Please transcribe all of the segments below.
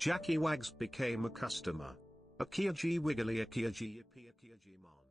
Jackie Wags became a customer. A Kiaji wiggly a Kiaji yippee a Kiaji munch.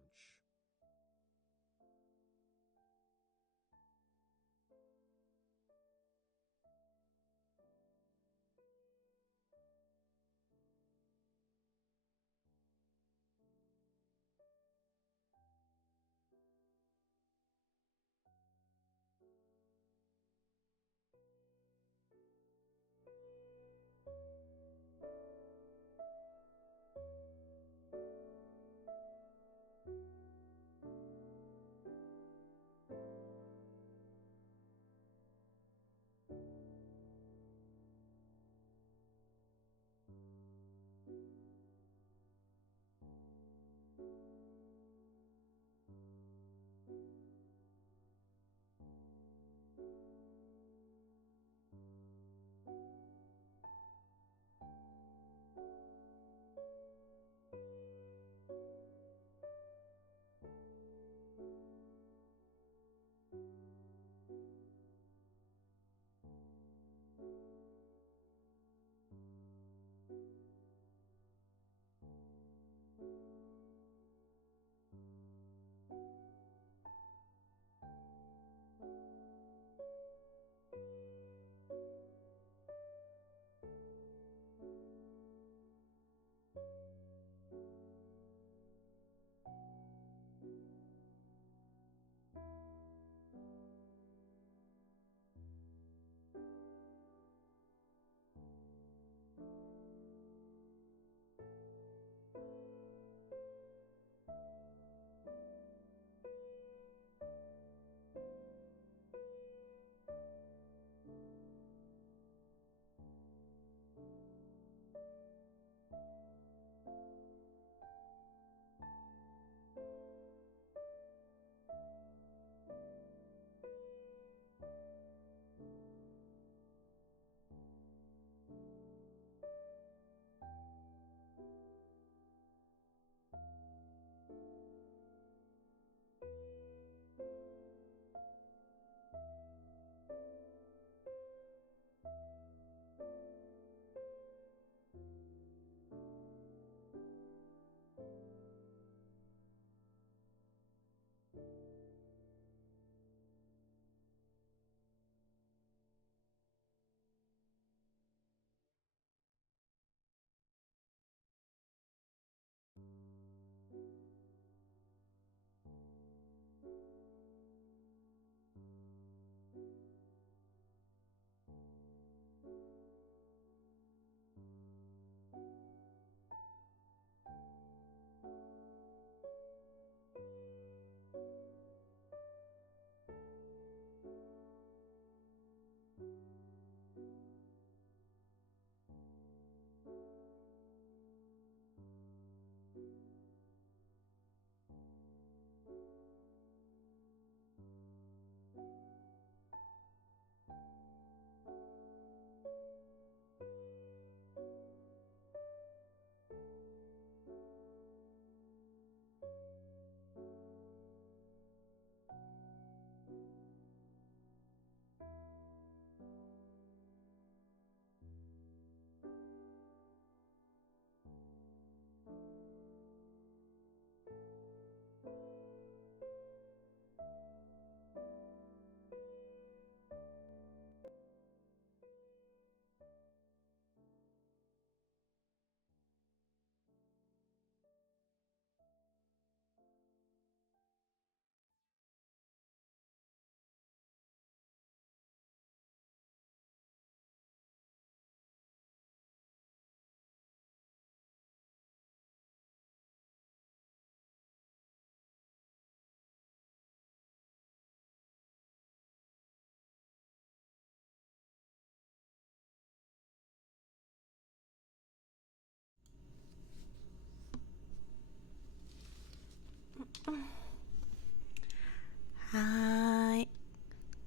Hi,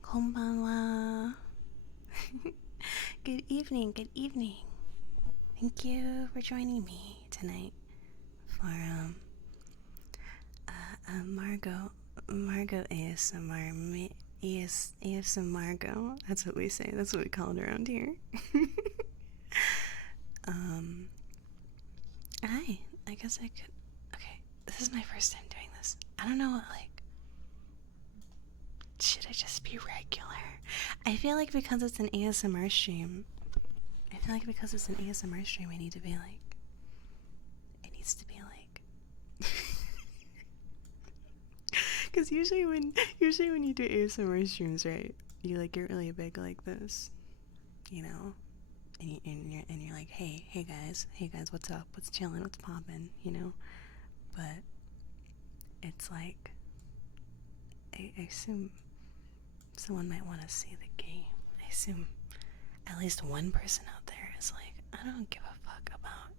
こんばんは。Good evening, good evening. Thank you for joining me tonight for Margot ASMR AS Margot. That's what we say. That's what we call it around here. I guess I could. Okay, this is my first time doing this. I don't know what, like, should I just be regular? I feel like because it's an ASMR stream, I need to be like, it needs to be like, because usually when you do ASMR streams, right, you like get really big like this, you know, and you're like, hey guys, what's up, what's chilling, what's poppin', you know, but it's like, I assume someone might want to see the game. I assume at least one person out there is like, I don't give a fuck about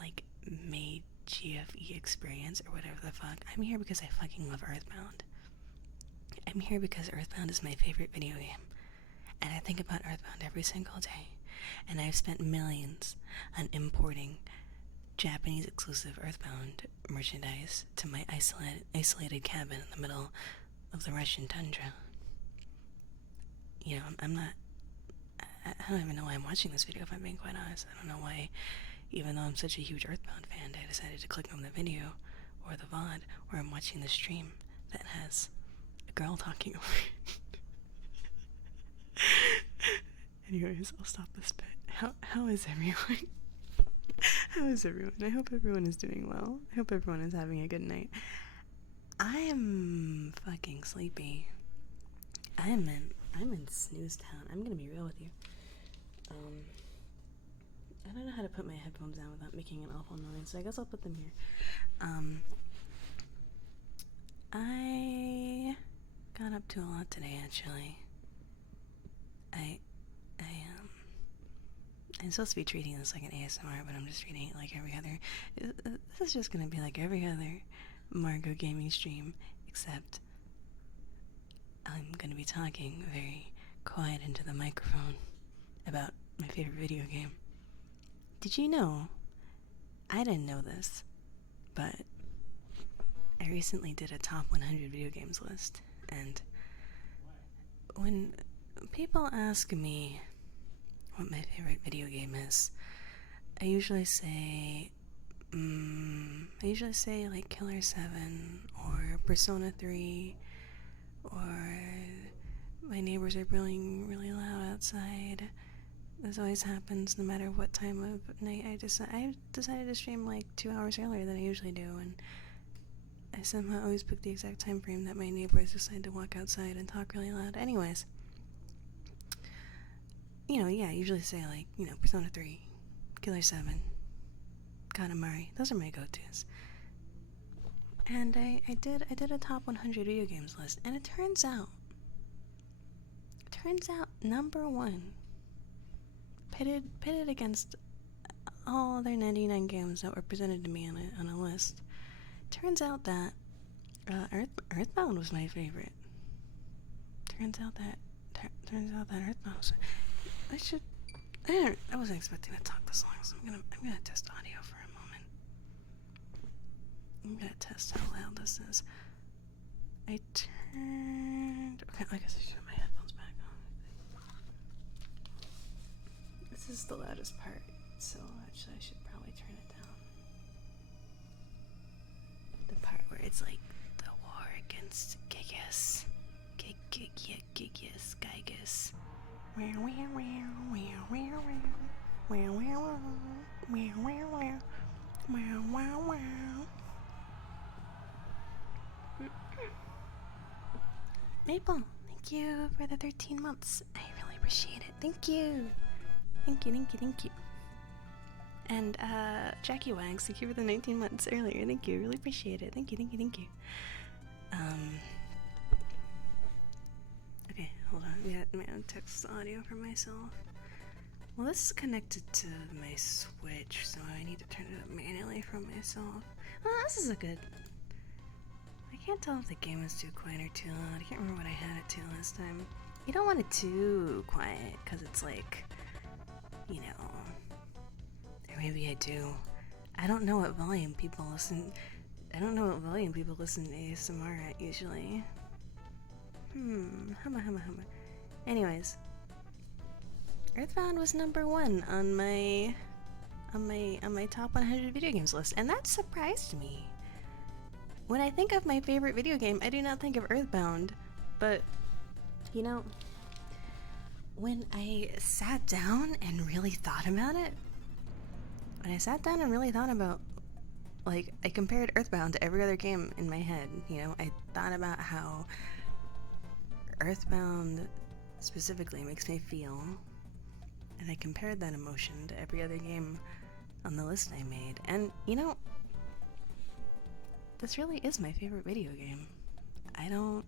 like May GFE experience or whatever the fuck. I'm here because I fucking love Earthbound. I'm here because Earthbound is my favorite video game. And I think about Earthbound every single day. And I've spent millions on importing Japanese exclusive Earthbound merchandise to my isolated cabin in the middle of the Russian tundra. You know, I'm not, I don't even know why I'm watching this video, if I'm being quite honest. I don't know why, even though I'm such a huge Earthbound fan, I decided to click on the video or the VOD where I'm watching the stream that has a girl talking over it. Anyways, I'll stop this bit. How is everyone? How is everyone? I hope everyone is doing well. I hope everyone is having a good night. I am fucking sleepy. I'm in snooze town. I'm gonna be real with you. I don't know how to put my headphones down without making an awful noise, so I guess I'll put them here. I got up to a lot today, actually. I'm supposed to be treating this like an ASMR, but I'm just treating it like every other. This is just gonna be like every other Margot gaming stream, except I'm gonna be talking very quiet into the microphone about my favorite video game. Did you know? I didn't know this, but I recently did a top 100 video games list, and when people ask me what my favorite video game is, I usually say like Killer 7 or Persona 3 or my neighbors are really, really loud outside. This always happens no matter what time of night I decided to stream like 2 hours earlier than I usually do, and I somehow always pick the exact time frame that my neighbors decide to walk outside and talk really loud. Anyways, you know, yeah, I usually say like, you know, Persona 3, Killer 7, Katamari. Those are my go-tos. And I did a top 100 video games list, and it turns out number one, pitted against all other 99 games that were presented to me on a list. Turns out that Earthbound was my favorite. Turns out that Earthbound was. I wasn't expecting to talk this long, so I'm gonna test audio for a moment. I'm gonna test how loud this is. I turned. Okay, I guess I should put my headphones back on. This is the loudest part, so actually I should probably turn it down. The part where it's like the war against Gigas. Gigas. Maple, thank you for the 13 months. I really appreciate it. Thank you. Thank you. And Jackie Wags, thank you for the 19 months earlier. Thank you, really appreciate it. Thank you. Okay, hold on. We got my own text audio for myself. Well, this is connected to my Switch, so I need to turn it up manually for myself. Oh, this is a good. I can't tell if the game is too quiet or too loud. I can't remember what I had it to last time. You don't want it too quiet, because it's like, you know. Or maybe I do. I don't know what volume people listen. I don't know what volume people listen to ASMR at usually. Humma. Anyways, Earthbound was #1 on my top 100 video games list, and that surprised me. When I think of my favorite video game, I do not think of Earthbound, but you know, when I sat down and really thought about it, like, I compared Earthbound to every other game in my head. You know, I thought about how Earthbound specifically makes me feel, and I compared that emotion to every other game on the list I made, and you know, this really is my favorite video game. I don't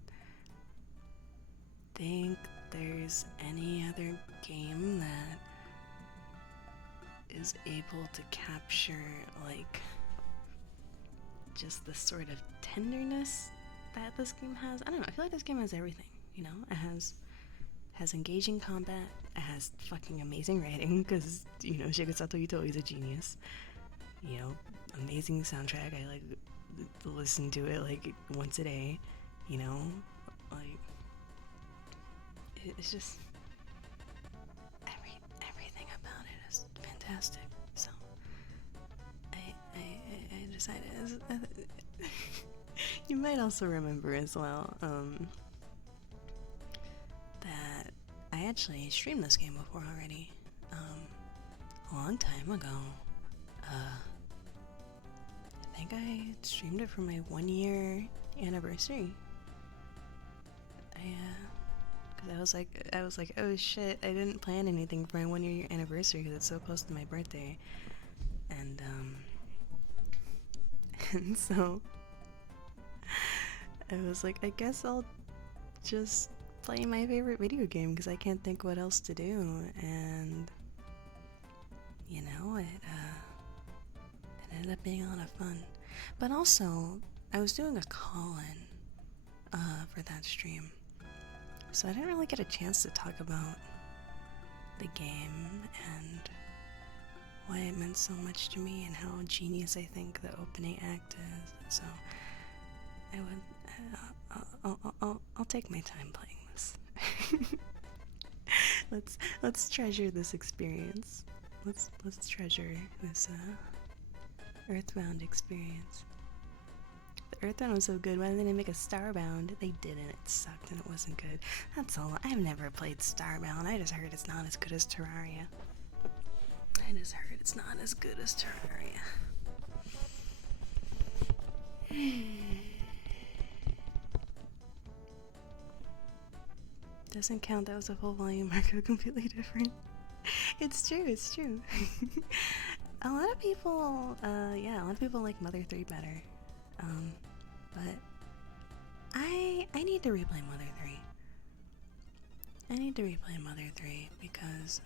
think there's any other game that is able to capture, like, just the sort of tenderness that this game has. I don't know, I feel like this game has everything, you know? It has engaging combat, it has fucking amazing writing, because, you know, Shigesato Itoi is a genius. You know, amazing soundtrack, I like to listen to it like once a day, you know? Like, it's just everything about it is fantastic. So I decided you might also remember as well that I actually streamed this game before already, a long time ago. I think I streamed it for my 1-year anniversary. Cause I was like, oh shit, I didn't plan anything for my 1-year anniversary because it's so close to my birthday, and and so I was like, I guess I'll just play my favorite video game because I can't think what else to do, and you know, it ended up being a lot of fun. But also, I was doing a call-in for that stream, so I didn't really get a chance to talk about the game and why it meant so much to me and how genius I think the opening act is. So I would, I'll take my time playing this. let's treasure this experience. Let's treasure this Earthbound experience. The Earthbound was so good, why didn't they make a Starbound? They didn't, it sucked and it wasn't good. That's all. I've never played Starbound, I just heard it's not as good as Terraria. Doesn't count, that was a full volume markup, completely different. It's true. A lot of people like Mother 3 better. But I need to replay Mother 3. I need to replay Mother 3 because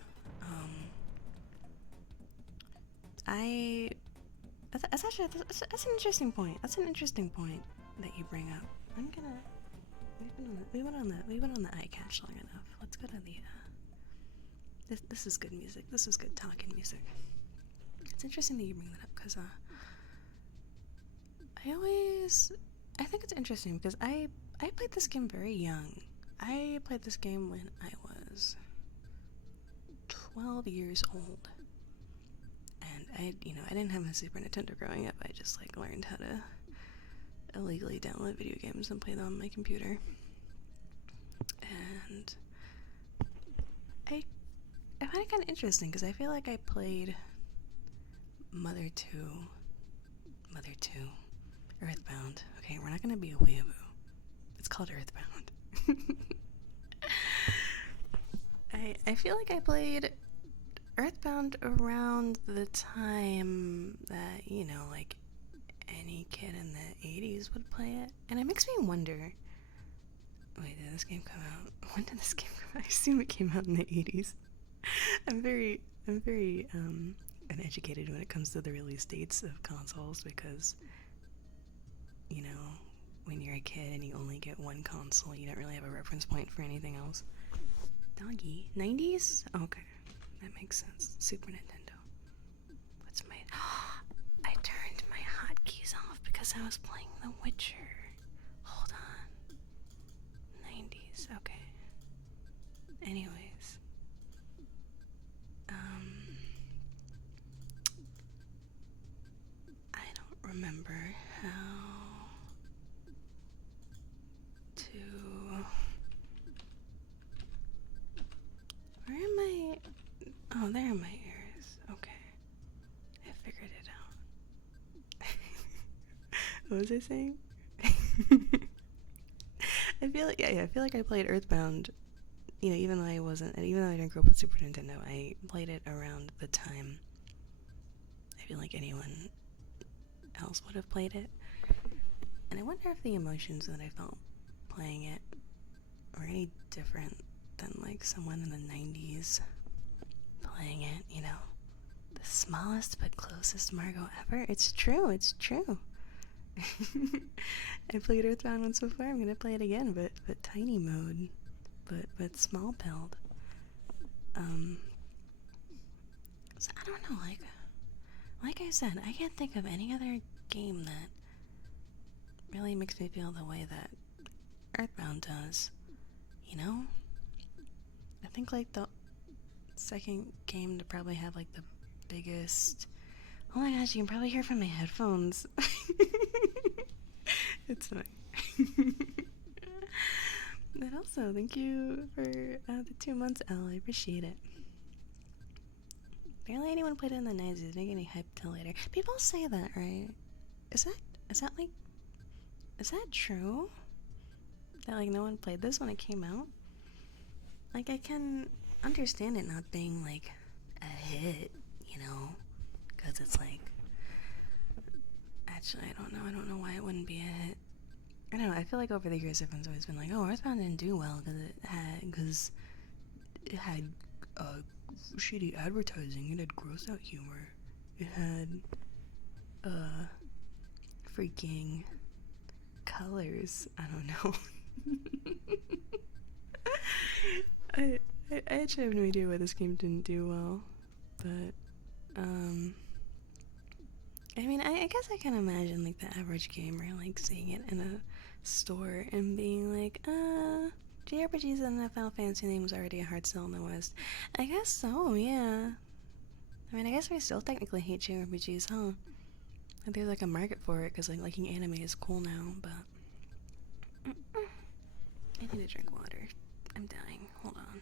that's an interesting point. That's an interesting point that you bring up. I'm gonna we went on the eye catch long enough. Let's go to the this is good music. This is good talking music. It's interesting that you bring that up because I think it's interesting because I played this game very young. I played this game when I was 12 years old. And I didn't have a Super Nintendo growing up. I just like learned how to illegally download video games and play them on my computer. And I find it kind of interesting because I feel like I played Mother 2, Earthbound. Okay, we're not gonna be a weeaboo. It's called Earthbound. I feel like I played Earthbound around the time that, you know, like any kid in the 80s would play it. And it makes me wonder, wait, did this game come out? When did this game come out? I assume it came out in the 80s. I'm very uneducated when it comes to the release dates of consoles because, you know, when you're a kid and you only get one console, you don't really have a reference point for anything else. Doggy. 90s? Okay. That makes sense. Super Nintendo. What's my... I turned my hotkeys off because I was playing The Witcher. Hold on. 90s. Okay. Anyways. What was I saying? I feel like I feel like I played Earthbound, you know, even though I didn't grow up with Super Nintendo, I played it around the time I feel like anyone else would have played it. And I wonder if the emotions that I felt playing it were any different than like someone in the 90s playing it, you know. The smallest but closest Margot ever. It's true, it's true. I played Earthbound once before, I'm gonna play it again, but tiny mode. But small build. So I don't know, like I said, I can't think of any other game that really makes me feel the way that Earthbound does. You know? I think like the second game to probably have like the biggest. Oh my gosh, you can probably hear from my headphones. It's fine. But also, thank you for the 2 months, Elle. I appreciate it. Barely anyone played it in the 90s. Didn't get any hype till later. People say that, right? Is that like, is that true? That like no one played this when it came out? Like I can understand it not being like a hit, you know, because it's like. Actually, I don't know why it wouldn't be a hit. I don't know. I feel like over the years, everyone's always been like, "Oh, Earthbound didn't do well because it had shitty advertising. It had gross out humor. It had freaking colors. I don't know." I actually have no idea why this game didn't do well, but I mean, I guess I can imagine like the average gamer like seeing it in a store and being like, JRPGs and the Final Fantasy name was already a hard sell in the West. I guess so, yeah. I mean, I guess we still technically hate JRPGs, huh? Like, there's like a market for it because like liking anime is cool now, but I need to drink water. I'm dying. Hold on.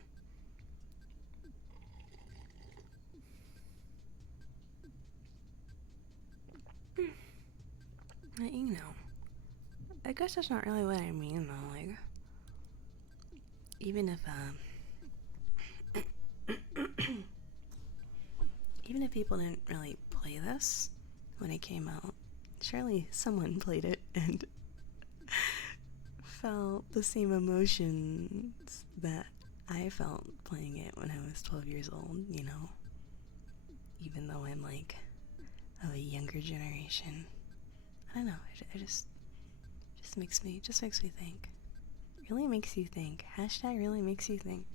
You know, I guess that's not really what I mean though. Like, even if even if people didn't really play this when it came out, surely someone played it and felt the same emotions that I felt playing it when I was 12 years old, you know? Even though I'm like of a younger generation. I don't know, it just makes me think. Really makes you think. Hashtag really makes you think.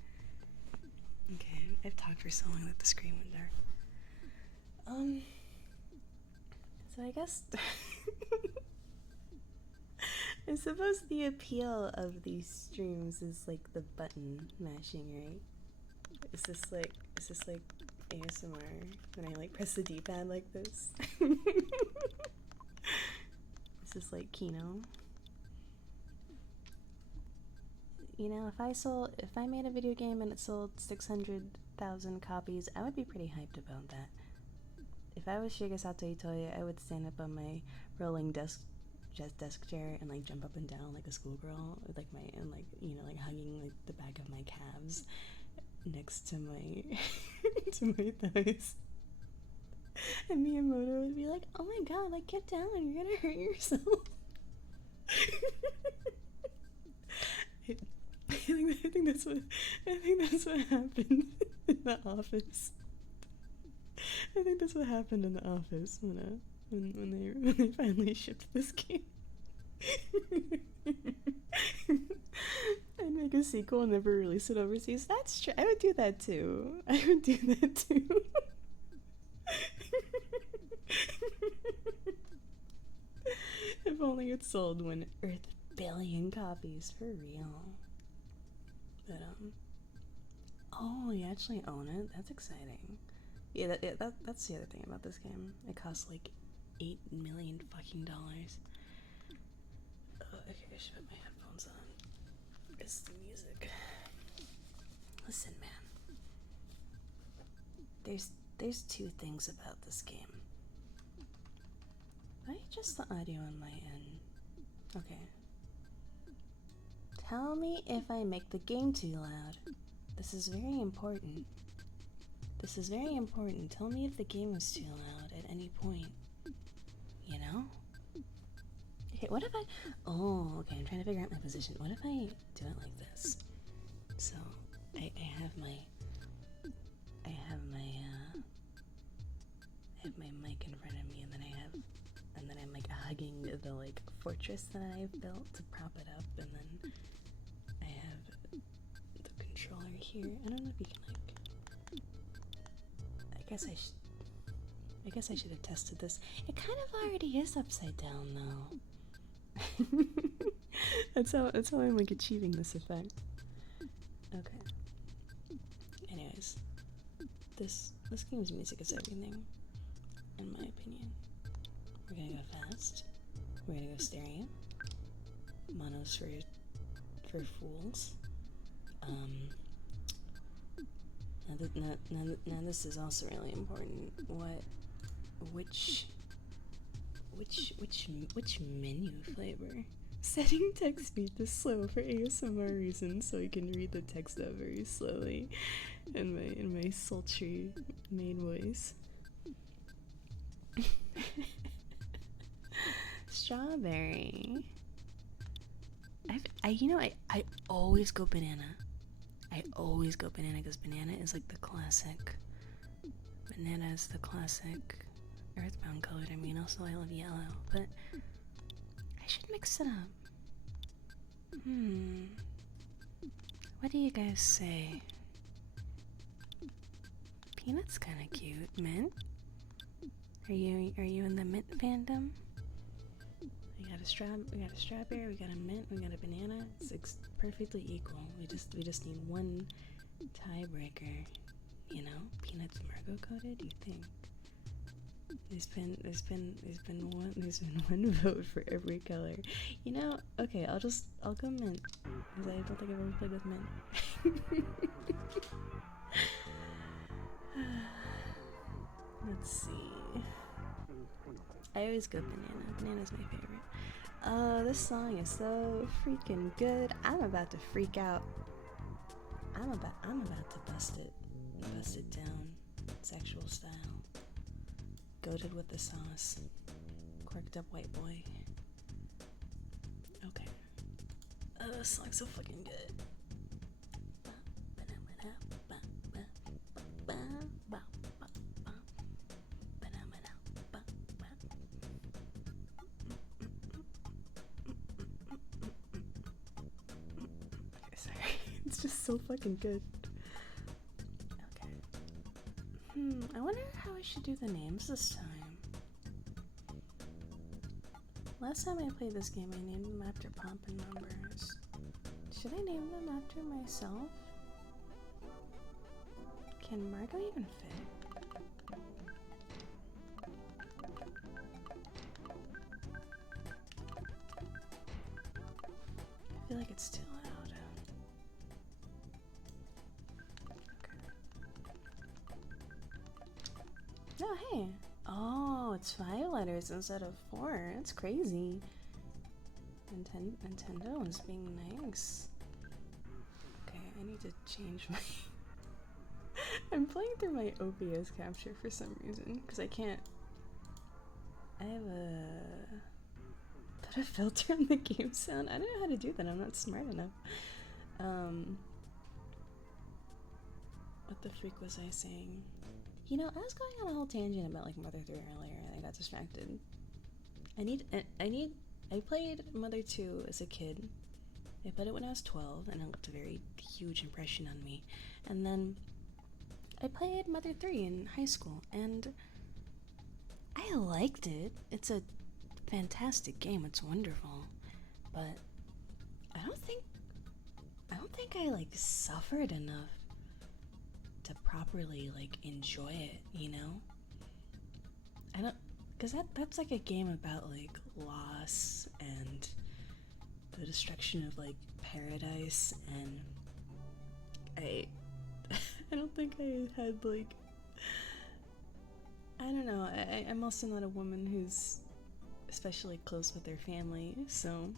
Okay, I've talked for so long that the screen went dark. So I guess I suppose the appeal of these streams is like the button mashing, right? Is this like ASMR when I like press the D-pad like this? Is this like Kino? You know, if I made a video game and it sold 600,000 copies, I would be pretty hyped about that. If I was Gigas, I would stand up on my rolling desk chair and like jump up and down like a schoolgirl with like you know, like hugging like the back of my calves next to my to my thighs. And Miyamoto would be like, "Oh my god, like get down, you're gonna hurt yourself." I think that's what happened in the office. I think that's what happened in the office when they finally shipped this game. I'd make a sequel and never release it overseas. That's true. I would do that too. If only it sold 1 Earth billion copies for real. But oh, you actually own it? That's exciting. Yeah, that's the other thing about this game. It costs like $8 million fucking dollars. Okay, I should put my headphones on. It's the music. Listen, man. There's 2 things about this game. Did I adjust the audio on my end? Okay. Tell me if I make the game too loud. This is very important. This is very important. Tell me if the game is too loud at any point. You know? Okay, what if I... Oh, okay, I'm trying to figure out my position. What if I do it like this? So, I have my... I have my mic in front of me, and then I'm like hugging the like fortress that I've built to prop it up, and then I have the controller here. I don't know if you can like... I guess I should have tested this. It kind of already is upside down though. That's how I'm like achieving this effect. Okay. Anyways, this game's music is everything, in my opinion. We're gonna go fast. We're gonna go stereo. Monos for fools. Now this is also really important. Which menu flavor? Setting text speed to slow for ASMR reasons, so I can read the text out very slowly in my sultry maid voice. Strawberry. I always go banana. I always go banana because banana is like the classic. Banana is the classic Earthbound color to me, and also I love yellow, but I should mix it up. What do you guys say? Peanut's kinda cute. Mint? Are you in the mint fandom? We got a strawberry, we got a mint, we got a banana. It's perfectly equal. We just need one tiebreaker. You know? Peanut's Margot coated, you think? There's been one vote for every color. You know, okay, I'll go mint. Because I don't think I've ever played with mint. Let's see. I always go banana. Banana's my favorite. Oh, this song is so freaking good. I'm about to freak out. I'm about to bust it down, sexual style. Goated with the sauce. Quirked up white boy. Okay. Oh, this song's so fucking good. Okay, sorry. It's just so fucking good. I wonder how I should do the names this time. Last time I played this game, I named them after pomp and numbers. Should I name them after myself? Can Margot even fit? I feel like it's too loud. Oh, hey. Oh, it's 5 letters instead of 4. That's crazy. Nintendo is being nice. Okay, I need to change my... I'm playing through my OBS capture for some reason, because I can't... I have put a filter on the game sound. I don't know how to do that. I'm not smart enough. What the freak was I saying? You know, I was going on a whole tangent about like Mother 3 earlier, and I got distracted. I played Mother 2 as a kid. I played it when I was 12, and it left a very huge impression on me. And then I played Mother 3 in high school, and I liked it. It's a fantastic game. It's wonderful, but I don't think I like suffered enough to properly like enjoy it, you know? I don't, because that's like a game about like loss and the destruction of like paradise, and I don't think I had like, I don't know, I'm also not a woman especially close with their family, so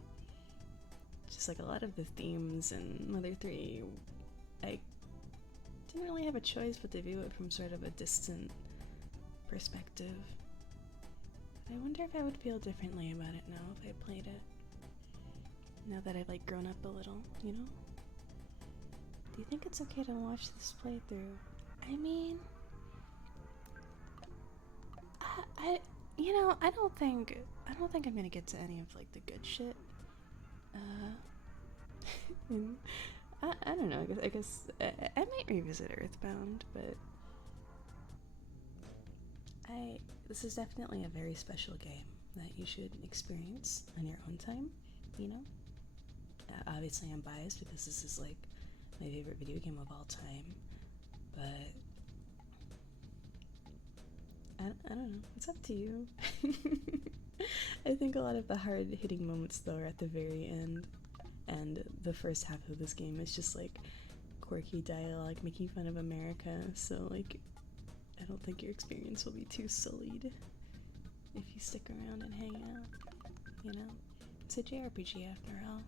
just like a lot of the themes in Mother 3, I didn't really have a choice but to view it from sort of a distant perspective. But I wonder if I would feel differently about it now if I played it. Now that I've like grown up a little, you know? Do you think it's okay to watch this playthrough? I mean, I don't think I'm gonna get to any of like the good shit. I don't know. I guess I might revisit Earthbound, but this is definitely a very special game that you should experience on your own time. You know, obviously I'm biased because this is like my favorite video game of all time, but I don't know. It's up to you. I think a lot of the hard-hitting moments though are at the very end. And the first half of this game is just like quirky dialogue making fun of America, so like I don't think your experience will be too sullied if you stick around and hang out, you know? It's a JRPG after all.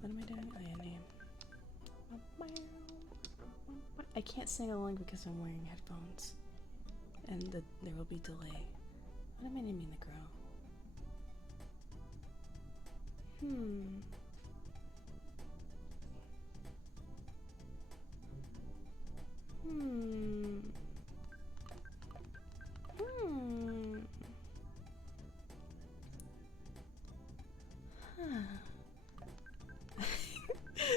What am I doing? Oh yeah, name. I can't sing along because I'm wearing headphones, and there will be delay. What am I naming the girl?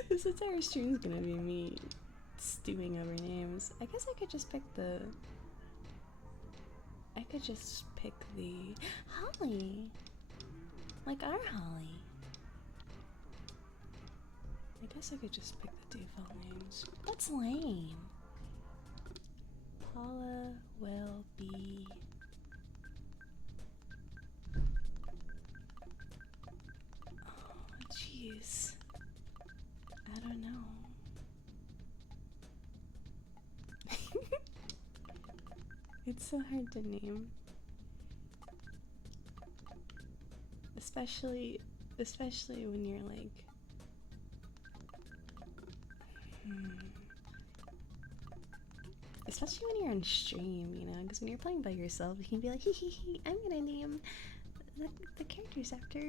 This entire stream's gonna be me stewing over names. I guess I could just pick the Holly. Like our Holly. I guess I could just pick the default names. That's lame. Paula will be... Oh, jeez. I don't know. It's so hard to name. Especially when you're like... Especially when you're on stream, you know, because when you're playing by yourself, you can be like, hee, I'm gonna name the characters after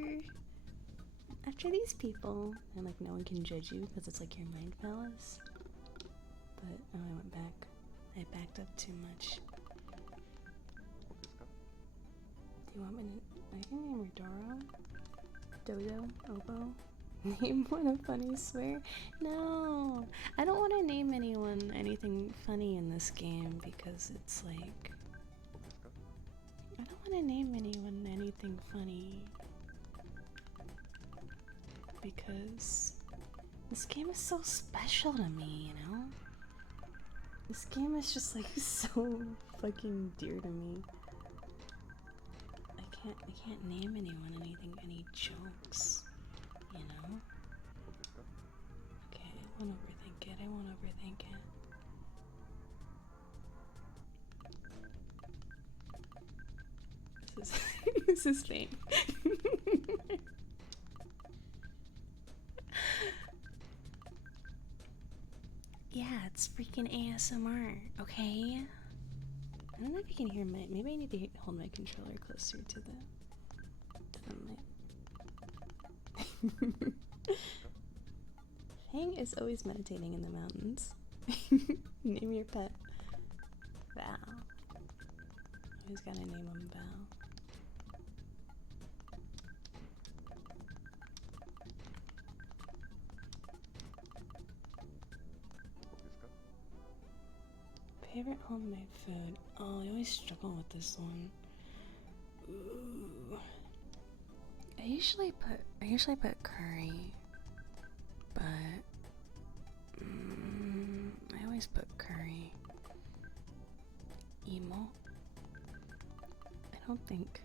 these people, and like no one can judge you because it's like your mind palace. But oh, I went back. I backed up too much. Do you want me to? I can name her Dodo, Obo. Name one a funny swear? No, I don't want to name anyone anything funny in this game because it's like I don't want to name anyone anything funny because this game is so special to me, you know? This game is just like so fucking dear to me. I can't name anyone any jokes. You know? Okay, I won't overthink it. This is fame. Yeah, it's freaking ASMR, okay? I don't know if you can hear my... Maybe I need to hold my controller closer to the mic. Fang is always meditating in the mountains. Name your pet. Val. Always gotta name him Val. Favorite homemade food? Oh, I always struggle with this one. Ooh. I usually put curry, but I always put curry. Emo? I don't think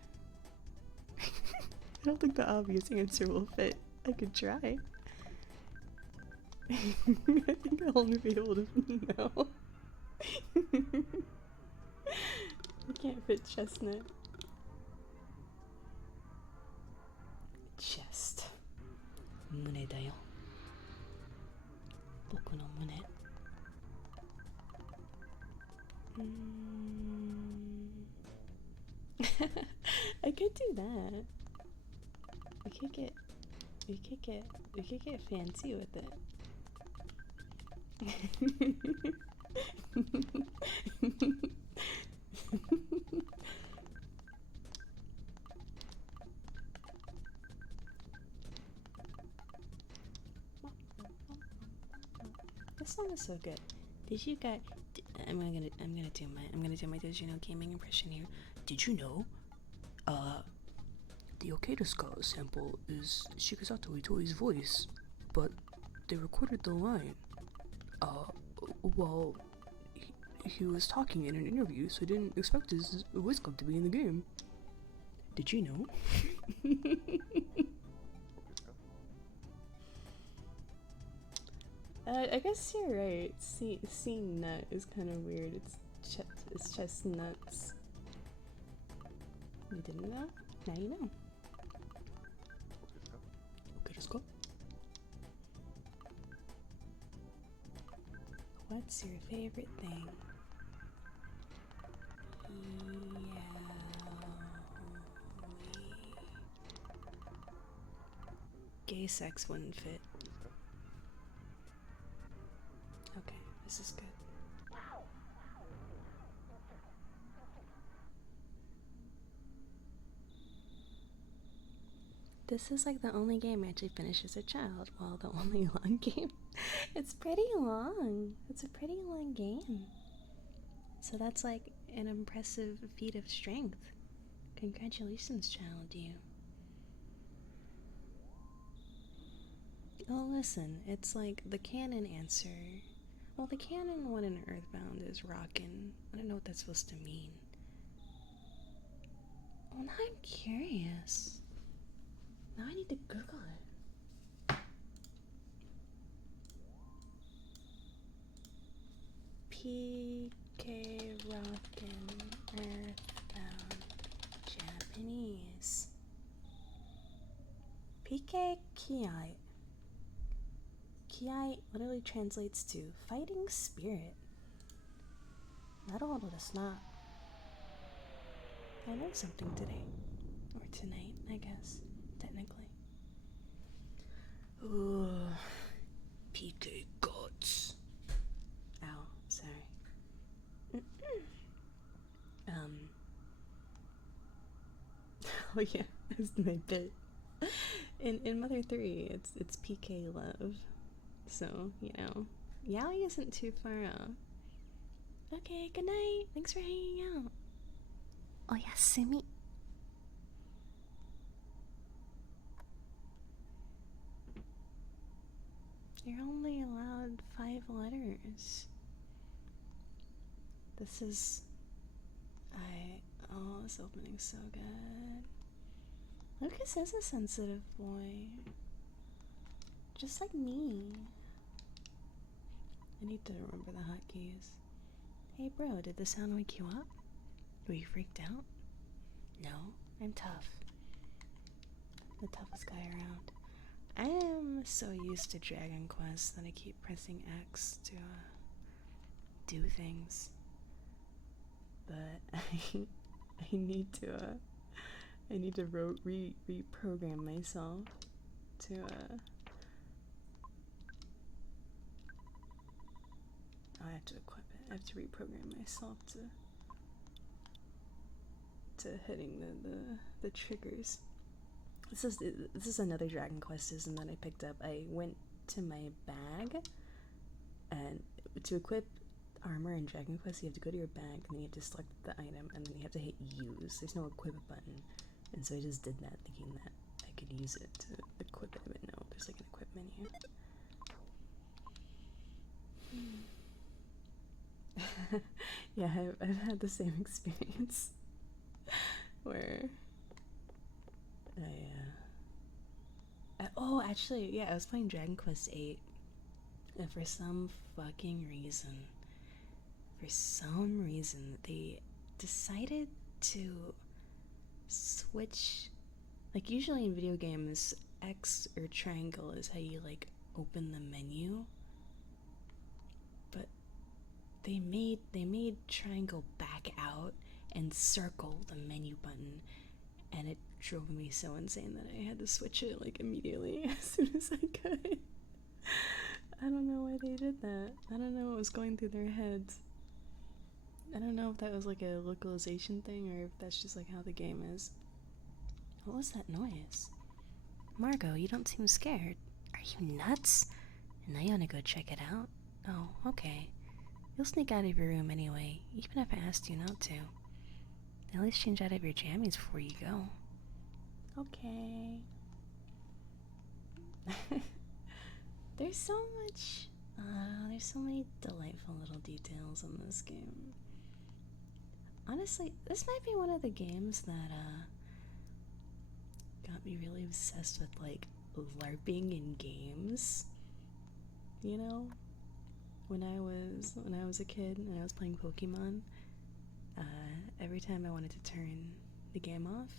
the obvious answer will fit. I could try. I think I'll only be able to know. You can't fit chestnut. Chest. 胸だよ。僕の胸。I could do that. We could get fancy with it. This song is so good. Did you guys? I'm gonna do my Did you know gaming impression here. Did you know? The Okay Desu sample is Shigesato Itoi's voice, but they recorded the line while he was talking in an interview, so I didn't expect his voice club to be in the game. Did you know? I guess you're right. Seeing nut is kind of weird. It's chestnuts. You didn't know? Now you know. Okay, let's go. What's your favorite thing? Gay sex wouldn't fit. Okay, this is good. This is like the only game I actually finished as a child. Well, the only long game. It's pretty long. It's a pretty long game. So that's like an impressive feat of strength. Congratulations, child, you. Oh, listen, it's like the canon answer. Well, the canon one in Earthbound is rockin'. I don't know what that's supposed to mean. Well, now I'm curious. Now I need to Google it. PK Rockin' Earthbound Japanese. PK Kiai. Kiai literally translates to fighting spirit. Naruhodo desu na. I learned something today. Or tonight, I guess. Technically. Ooh. PK Guts. Ow, sorry. Oh yeah, that's my bit. In Mother 3, it's PK love. So, you know, yaoi isn't too far off. Okay, good night. Thanks for hanging out. Oyasumi. You're only allowed 5 letters. This is... Oh, this opening's so good. Lucas is a sensitive boy. Just like me. I need to remember the hotkeys. Hey bro, did the sound wake you up? Were you freaked out? No, I'm tough. The toughest guy around. I am so used to Dragon Quest that I keep pressing X to do things. But I need to reprogram myself to I have to equip it. I have to reprogram myself to hitting the triggers. This is another Dragon Quest ism that I picked up. I went to my bag, and to equip armor in Dragon Quest, you have to go to your bag, and then you have to select the item, and then you have to hit use. There's no equip button, and so I just did that, thinking that I could use it to equip it, but no, there's like an equip menu. Yeah, I've had the same experience where oh, actually, yeah, I was playing Dragon Quest 8, and for some fucking reason, they decided to switch. Like, usually in video games, X or triangle is how you, like, open the menu. But they made triangle back out and circle the menu button, and it drove me so insane that I had to switch it, like, immediately as soon as I could. I don't know why they did that. I don't know what was going through their heads. I don't know if that was like a localization thing or if that's just like how the game is. What was that noise? Margot, you don't seem scared. Are you nuts? And now you want to go check it out? Oh, okay. You'll sneak out of your room anyway, even if I asked you not to. At least change out of your jammies before you go. Okay. There's so many delightful little details in this game. Honestly, this might be one of the games that got me really obsessed with, like, LARPing in games. You know? When I was a kid and I was playing Pokemon, every time I wanted to turn the game off,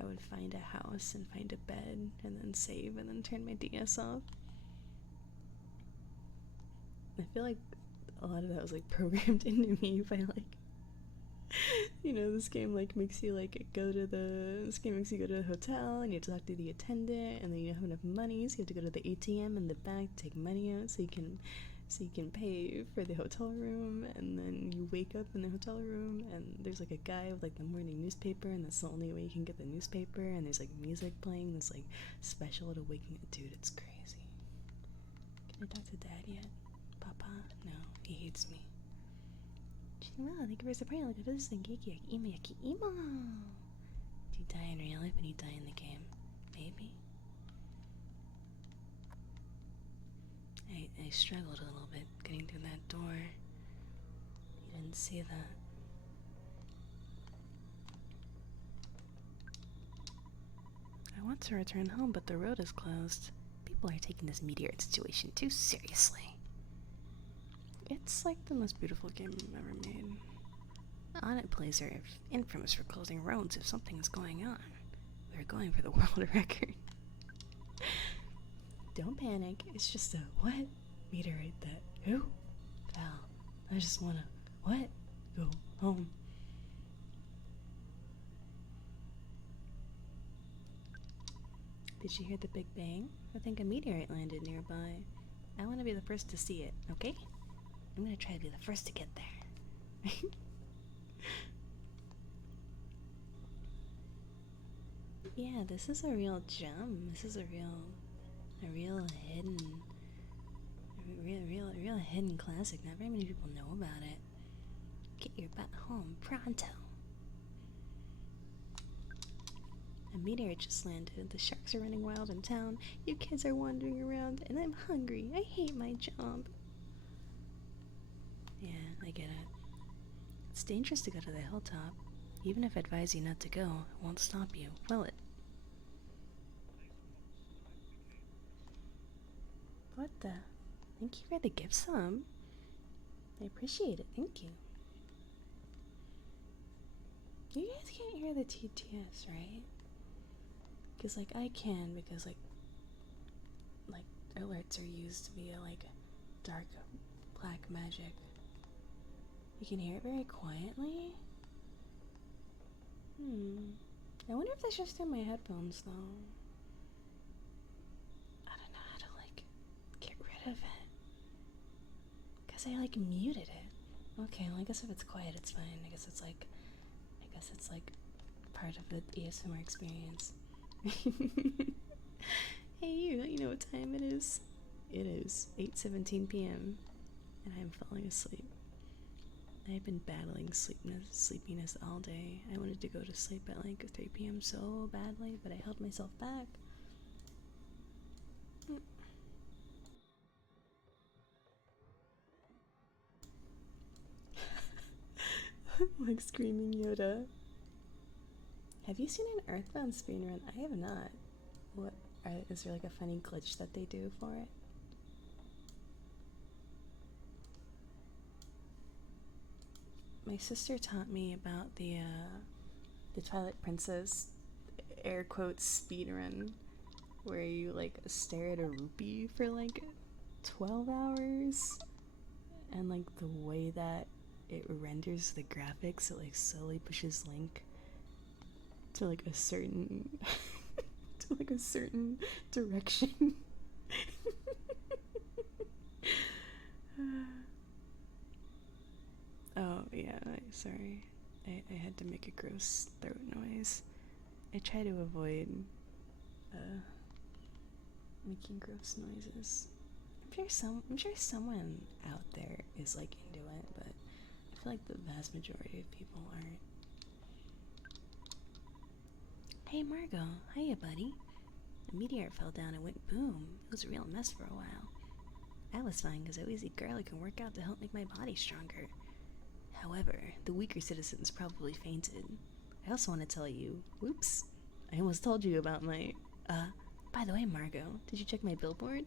I would find a house and find a bed and then save and then turn my DS off. I feel like a lot of that was like programmed into me by like, you know, this game makes you go to the hotel and you have to talk to the attendant, and then you don't have enough money, so you have to go to the ATM in the back to take money out so you can pay for the hotel room, and then you wake up in the hotel room and there's like a guy with like the morning newspaper, and that's the only way you can get the newspaper, and there's like music playing that's like special to waking up. Dude, it's crazy. Can I talk to Dad yet? Papa? No, he hates me. Wow, thank you for supporting. Look at this thing. Do you die in real life and you die in the game? Maybe. I struggled a little bit getting through that door. You didn't see that. I want to return home, but the road is closed. People are taking this meteorite situation too seriously. It's like the most beautiful game I've ever made. On it, plays are infamous for closing roads if something is going on. We're going for the world record. Don't panic, it's just a what? Meteorite that who? Val, I just wanna what? Go home. Did you hear the Big Bang? I think a meteorite landed nearby. I want to be the first to see it, okay? I'm gonna try to be the first to get there. Yeah, this is a real gem. This is a real hidden classic. Not very many people know about it. Get your butt home pronto. A meteor just landed. The sharks are running wild in town. You kids are wandering around, and I'm hungry. I hate my job. Yeah, I get it. It's dangerous to go to the hilltop. Even if I advise you not to go, it won't stop you, will it? What the? Thank you for the gift sum. I appreciate it, thank you. You guys can't hear the TTS, right? Because, like, I can, because, like, alerts are used via, like, dark black magic. You can hear it very quietly. I wonder if that's just in my headphones, though. I don't know how to, like, get rid of it. Because I, like, muted it. Okay, well, I guess if it's quiet, it's fine. I guess it's, like, part of the ASMR experience. Hey, you know what time it is? It is 8:17 p.m. and I'm falling asleep. I've been battling sleepiness all day. I wanted to go to sleep at like 3 p.m. so badly, but I held myself back. Like screaming Yoda. Have you seen an Earthbound speedrun? I have not. What? Is there like a funny glitch that they do for it? my sister taught me about the Twilight Princess air quotes speed run, where you like stare at a rupee for like 12 hours, and like the way that it renders the graphics, it like slowly pushes Link to like a certain to like a certain direction. Oh yeah, sorry, I had to make a gross throat noise. I try to avoid making gross noises. I'm sure someone out there is like into it, but I feel like the vast majority of people aren't. Hey Margot, hiya buddy. A meteor fell down and went boom. It was a real mess for a while. I was fine because I always eat garlic and work out to help make my body stronger. However, the weaker citizens probably fainted. I also want to tell you, whoops, I almost told you about my, by the way Margot, did you check my billboard?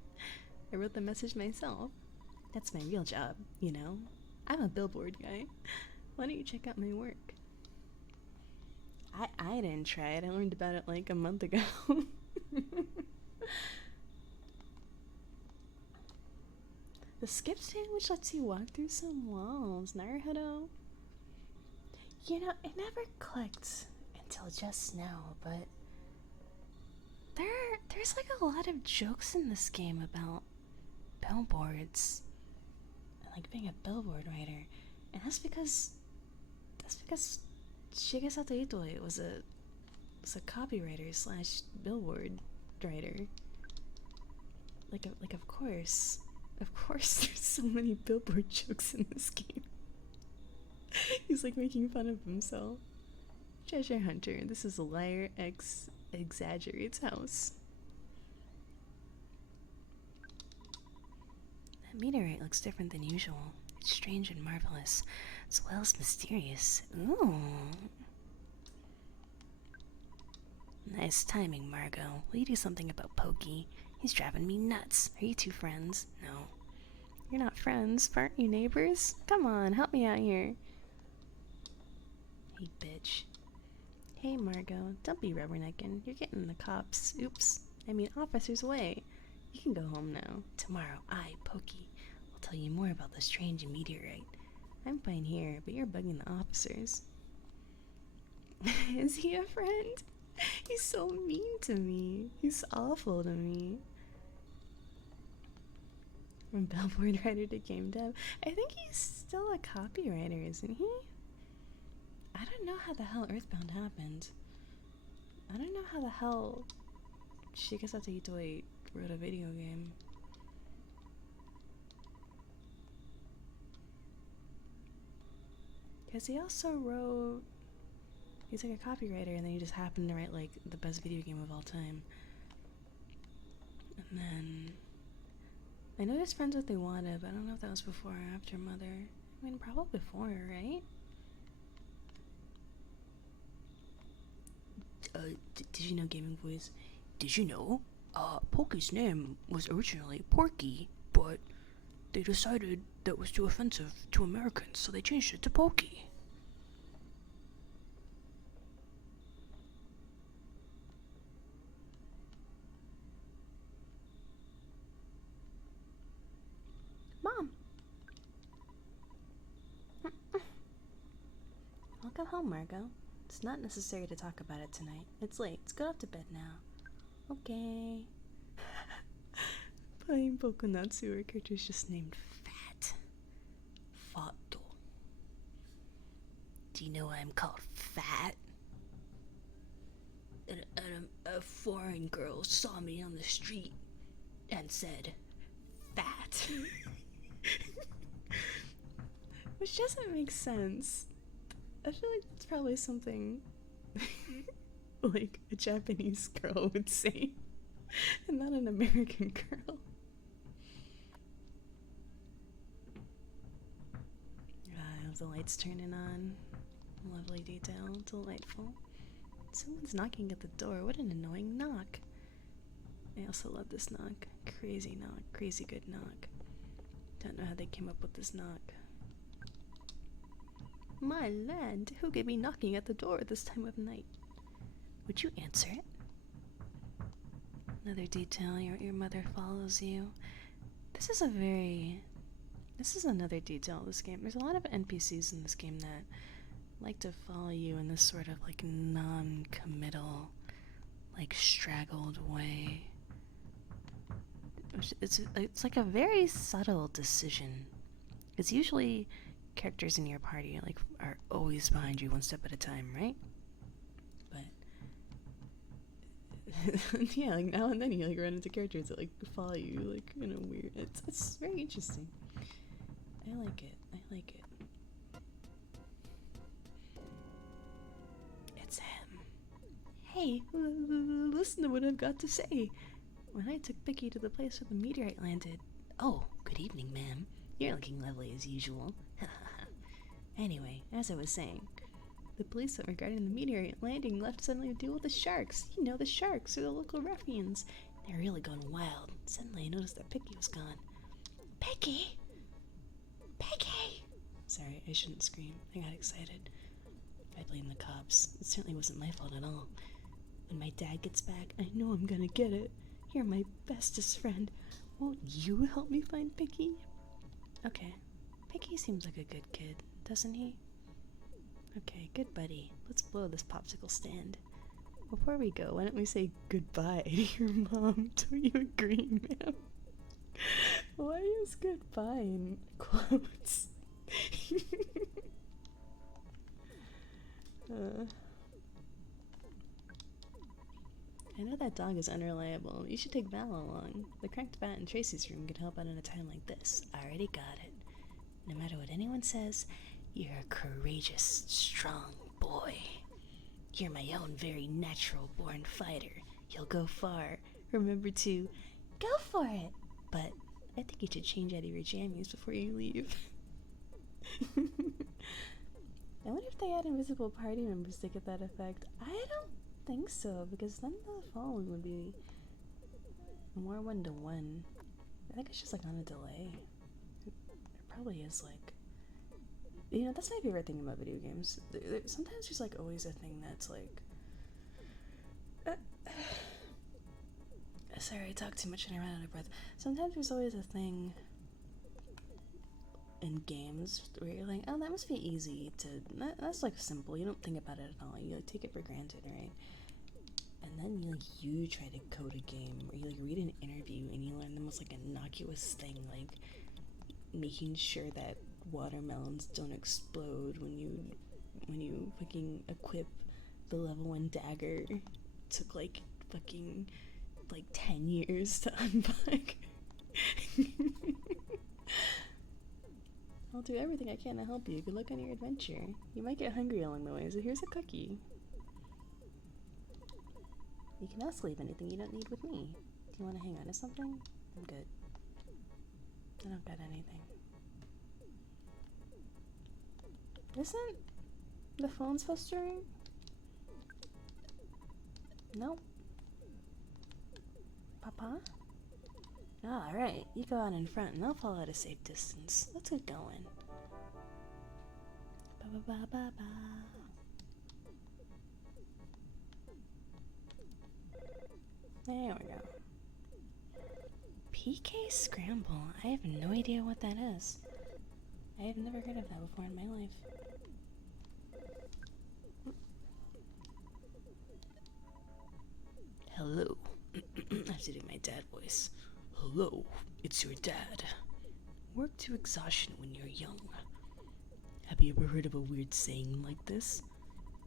I wrote the message myself. That's my real job, you know? I'm a billboard guy. Why don't you check out my work? I didn't try it. I learned about it like a month ago. The skip sandwich lets you walk through some walls, Naruhodo. You know, it never clicked until just now, but there's like a lot of jokes in this game about billboards and like being a billboard writer, and that's because Gigas was a copywriter slash billboard writer. Like of course there's so many billboard jokes in this game. He's like making fun of himself. Treasure Hunter, this is Liar X Exaggerates house. That meteorite looks different than usual. It's strange and marvelous, as well as mysterious. Ooh. Nice timing, Margot. Will you do something about Pokey? He's driving me nuts. Are you two friends? No. You're not friends, aren't you, neighbors? Come on, help me out here. Hey, bitch. Hey, Margot, don't be rubbernecking. You're getting the cops. Oops. I mean, officers away. You can go home now. Tomorrow, I, Pokey, will tell you more about the strange meteorite. I'm fine here, but you're bugging the officers. Is he a friend? He's so mean to me. He's awful to me. From billboard writer to game dev. I think he's still a copywriter, isn't he? I don't know how the hell Earthbound happened. I don't know how the hell Shigesato Itoi wrote a video game. Because he also wrote... He's like a copywriter, and then he just happened to write like the best video game of all time. And then... I know he's friends with Iwata, but I don't know if that was before or after Mother. I mean, probably before, right? Did you know, Gaming Voice? Did you know? Pokey's name was originally Porky, but they decided that was too offensive to Americans, so they changed it to Pokey. Mom! Welcome home, Margot. It's not necessary to talk about it tonight. It's late. Let's go off to bed now. Okay. Playing Pokonatsu, our character's just named Fat. Fatto. Do you know why I'm called Fat? A foreign girl saw me on the street and said, Fat. Which doesn't make sense. I feel like it's probably something like a Japanese girl would say, and not an American girl. I have the lights turning on. Lovely detail, delightful. Someone's knocking at the door. What an annoying knock. I also love this knock. Crazy knock. Crazy good knock. Don't know how they came up with this knock. My land, who could be knocking at the door at this time of night? Would you answer it? Another detail, your mother follows you. This is another detail of this game. There's a lot of NPCs in this game that like to follow you in this sort of like non-committal, like straggled way. It's like a very subtle decision. It's usually characters in your party like are always behind you one step at a time, right? But yeah, like now and then you like run into characters that like follow you like in a weird. It's very interesting. I like it. It's him. Hey, listen to what I've got to say. When I took Picky to the place where the meteorite landed. Oh, good evening, ma'am. You're looking lovely as usual. Anyway, as I was saying, the police that were guarding the meteorite landing left suddenly to deal with the sharks. You know, the sharks are the local ruffians. They're really going wild. Suddenly I noticed that Picky was gone. Picky! Picky! Sorry, I shouldn't scream. I got excited. I blame the cops. It certainly wasn't my fault at all. When my dad gets back, I know I'm gonna get it. You're my bestest friend. Won't you help me find Picky? Okay. Picky seems like a good kid, doesn't he? Okay, good buddy. Let's blow this popsicle stand. Before we go, why don't we say goodbye to your mom? Don't you agree, ma'am? Why is goodbye in quotes? I know that dog is unreliable. You should take Val along. The cracked bat in Tracy's room could help out in a time like this. I already got it. No matter what anyone says, you're a courageous, strong boy. You're my own very natural-born fighter. You'll go far. Remember to go for it. But I think you should change out of your jammies before you leave. I wonder if they had invisible party members to get that effect. I don't think so, because then the following would be more one-to-one. I think it's just like on a delay. It probably is like, you know, that's my favorite thing about video games. Sometimes there's like always a thing that's like sorry, I talk too much and I ran out of breath. Sometimes there's always a thing in games where you're like, oh, that must be easy to, that's like simple, you don't think about it at all, you like take it for granted, right? And then you try to code a game, or you like read an interview and you learn the most like innocuous thing, like making sure that watermelons don't explode when you fucking equip the level 1 dagger. Took like fucking like 10 years to unlock. I'll do everything I can to help you. Good luck on your adventure. You might get hungry along the way, so here's a cookie. You can also leave anything you don't need with me. Do you want to hang on to something? I'm good. I don't got anything. Isn't the phone supposed to ring? No. Papa? Oh, alright, you go out in front and I'll follow at a safe distance. Let's get going. Ba-ba-ba-ba-ba. There we go. PK Scramble. I have no idea what that is. I have never heard of that before in my life. Hello. I have to do my dad voice. Hello, it's your dad. Work to exhaustion when you're young. Have you ever heard of a weird saying like this?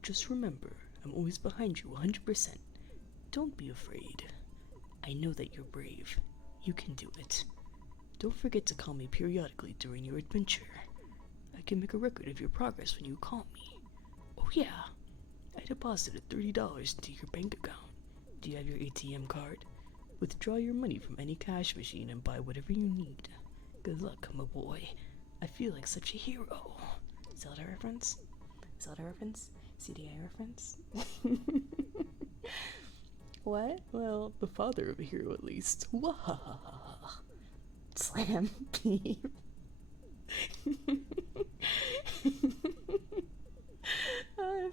Just remember, I'm always behind you 100%. Don't be afraid. I know that you're brave. You can do it. Don't forget to call me periodically during your adventure. I can make a record of your progress when you call me. Oh yeah, I deposited $30 into your bank account. Do you have your ATM card? Withdraw your money from any cash machine and buy whatever you need. Good luck, my boy. I feel like such a hero. Zelda reference? Zelda reference? CDI reference? What? Well, the father of a hero at least. Wahahaha. Slam beam.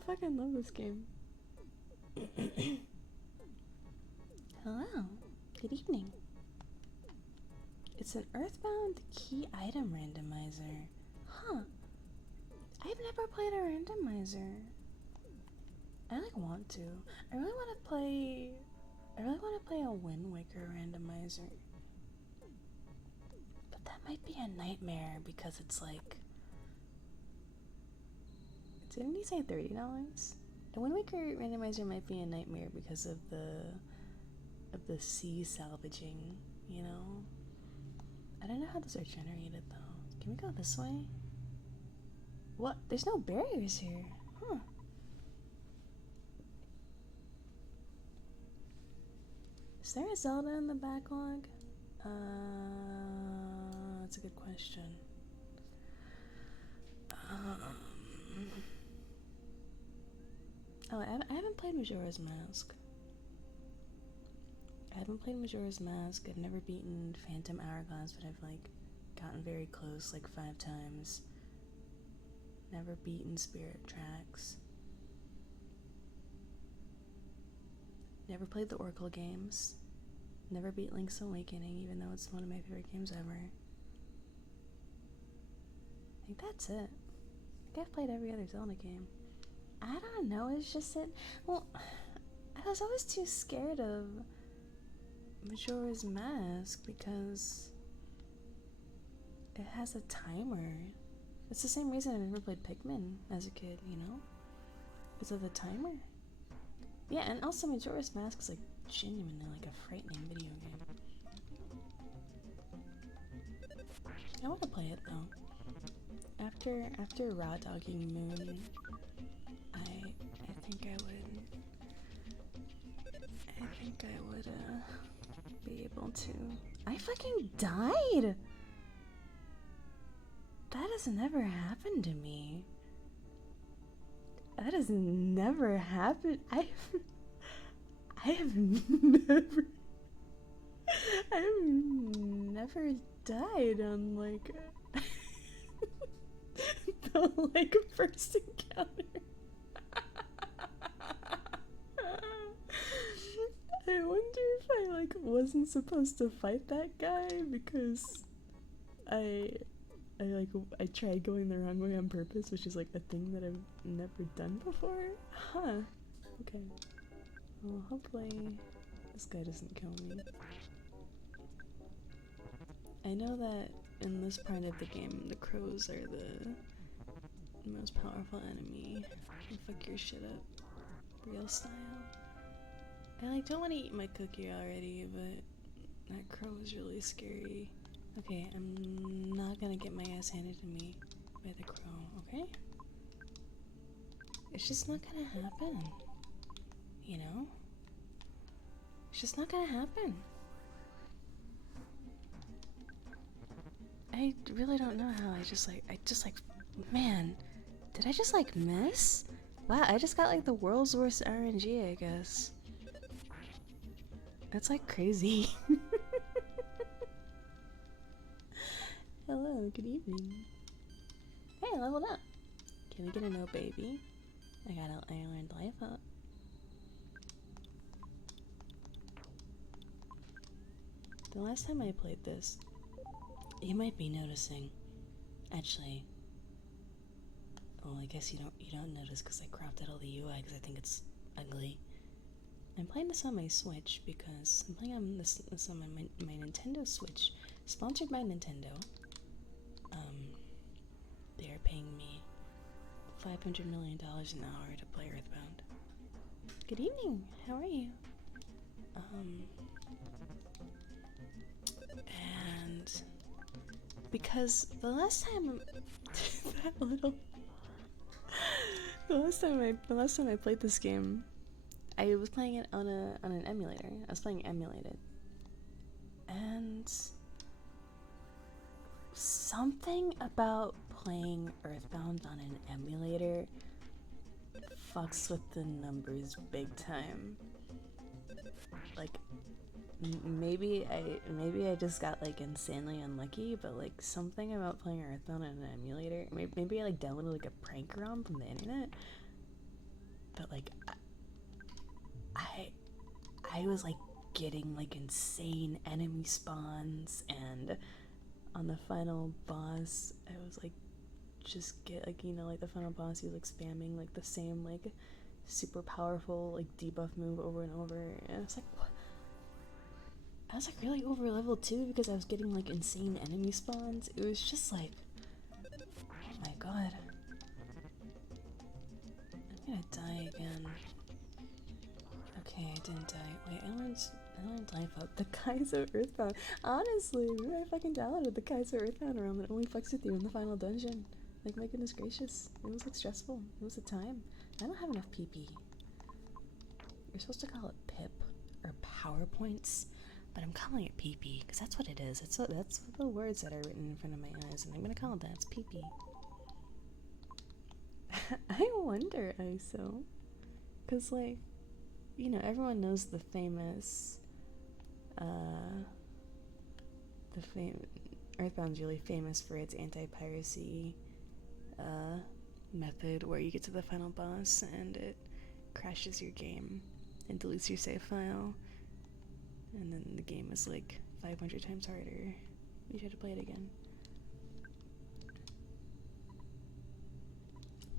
fucking love this game. Hello. Good evening. It's an Earthbound key item randomizer. Huh. I've never played a randomizer. I like want to. I really want to play a Wind Waker randomizer. But that might be a nightmare because it's like, didn't he say $30? A Wind Waker randomizer might be a nightmare because of the sea salvaging, you know? I don't know how those are generated though. Can we go this way? What? There's no barriers here. Huh. Is there a Zelda in the backlog? That's a good question. Oh, I haven't played Majora's Mask. I've never beaten Phantom Hourglass, but I've like gotten very close like 5 times. Never beaten Spirit Tracks. Never played the Oracle games. Never beat Link's Awakening, even though it's one of my favorite games ever. I think that's it. I think I've played every other Zelda game. I don't know, it's just that, well, I was always too scared of Majora's Mask because it has a timer. It's the same reason I never played Pikmin as a kid, you know? Because of the timer. Yeah, and also Majora's Mask is like genuinely like a frightening video game. I want to play it though. After raw dogging Moon, I think I would be able to. I fucking died. That has never happened to me. That has never happened. I have never died on like the like first encounter. I wonder if I like wasn't supposed to fight that guy because I tried going the wrong way on purpose, which is like a thing that I've never done before. Huh. Okay. Well, hopefully this guy doesn't kill me. I know that in this part of the game, the crows are the most powerful enemy. They fuck your shit up. Real style. I like don't want to eat my cookie already, but that crow is really scary. Okay, I'm not gonna get my ass handed to me by the crow, okay? It's just not gonna happen. You know? It's just not gonna happen. I really don't know how I just like, man, did I just like miss? Wow, I just got like the world's worst RNG, I guess. That's like crazy. Hello, good evening. Hey, I leveled up. Can we get a no baby? I learned life up. The last time I played this, you might be noticing. Actually, well, I guess you don't notice because I cropped out all the UI because I think it's ugly. I'm playing this on my Switch because I'm playing on this on my Nintendo Switch, sponsored by Nintendo. They are paying me $500 million an hour to play Earthbound. Good evening. How are you? And because the last time the last time I played this game, I was playing it on an emulator. I was playing emulated. And something about playing Earthbound on an emulator fucks with the numbers big time. Like, maybe I just got like insanely unlucky, but like something about playing Earthbound on an emulator. Maybe I like downloaded like a prank ROM from the internet. but like I was like getting like insane enemy spawns, and on the final boss I was like just get like, you know, like the final boss he was like spamming like the same like super powerful like debuff move over and over, and I was like, what? I was like really over level too because I was getting like insane enemy spawns. It was just like, oh my god, I'm gonna die again. Okay, I didn't die. Wait, I don't die about the Kaiser Earthbound. Honestly, maybe I fucking downloaded the Kaiser Earthbound realm and it only fucks with you in the final dungeon. Like, my goodness gracious. It was like stressful. It was a time. I don't have enough PP. You're supposed to call it pip or PowerPoints, but I'm calling it PP because that's what it is. That's what the words that are written in front of my eyes, and I'm gonna call it that. It's PP. I wonder, ISO, because like, you know, everyone knows the famous, Earthbound's really famous for its anti-piracy method where you get to the final boss and it crashes your game and deletes your save file, and then the game is like 500 times harder. You try to play it again.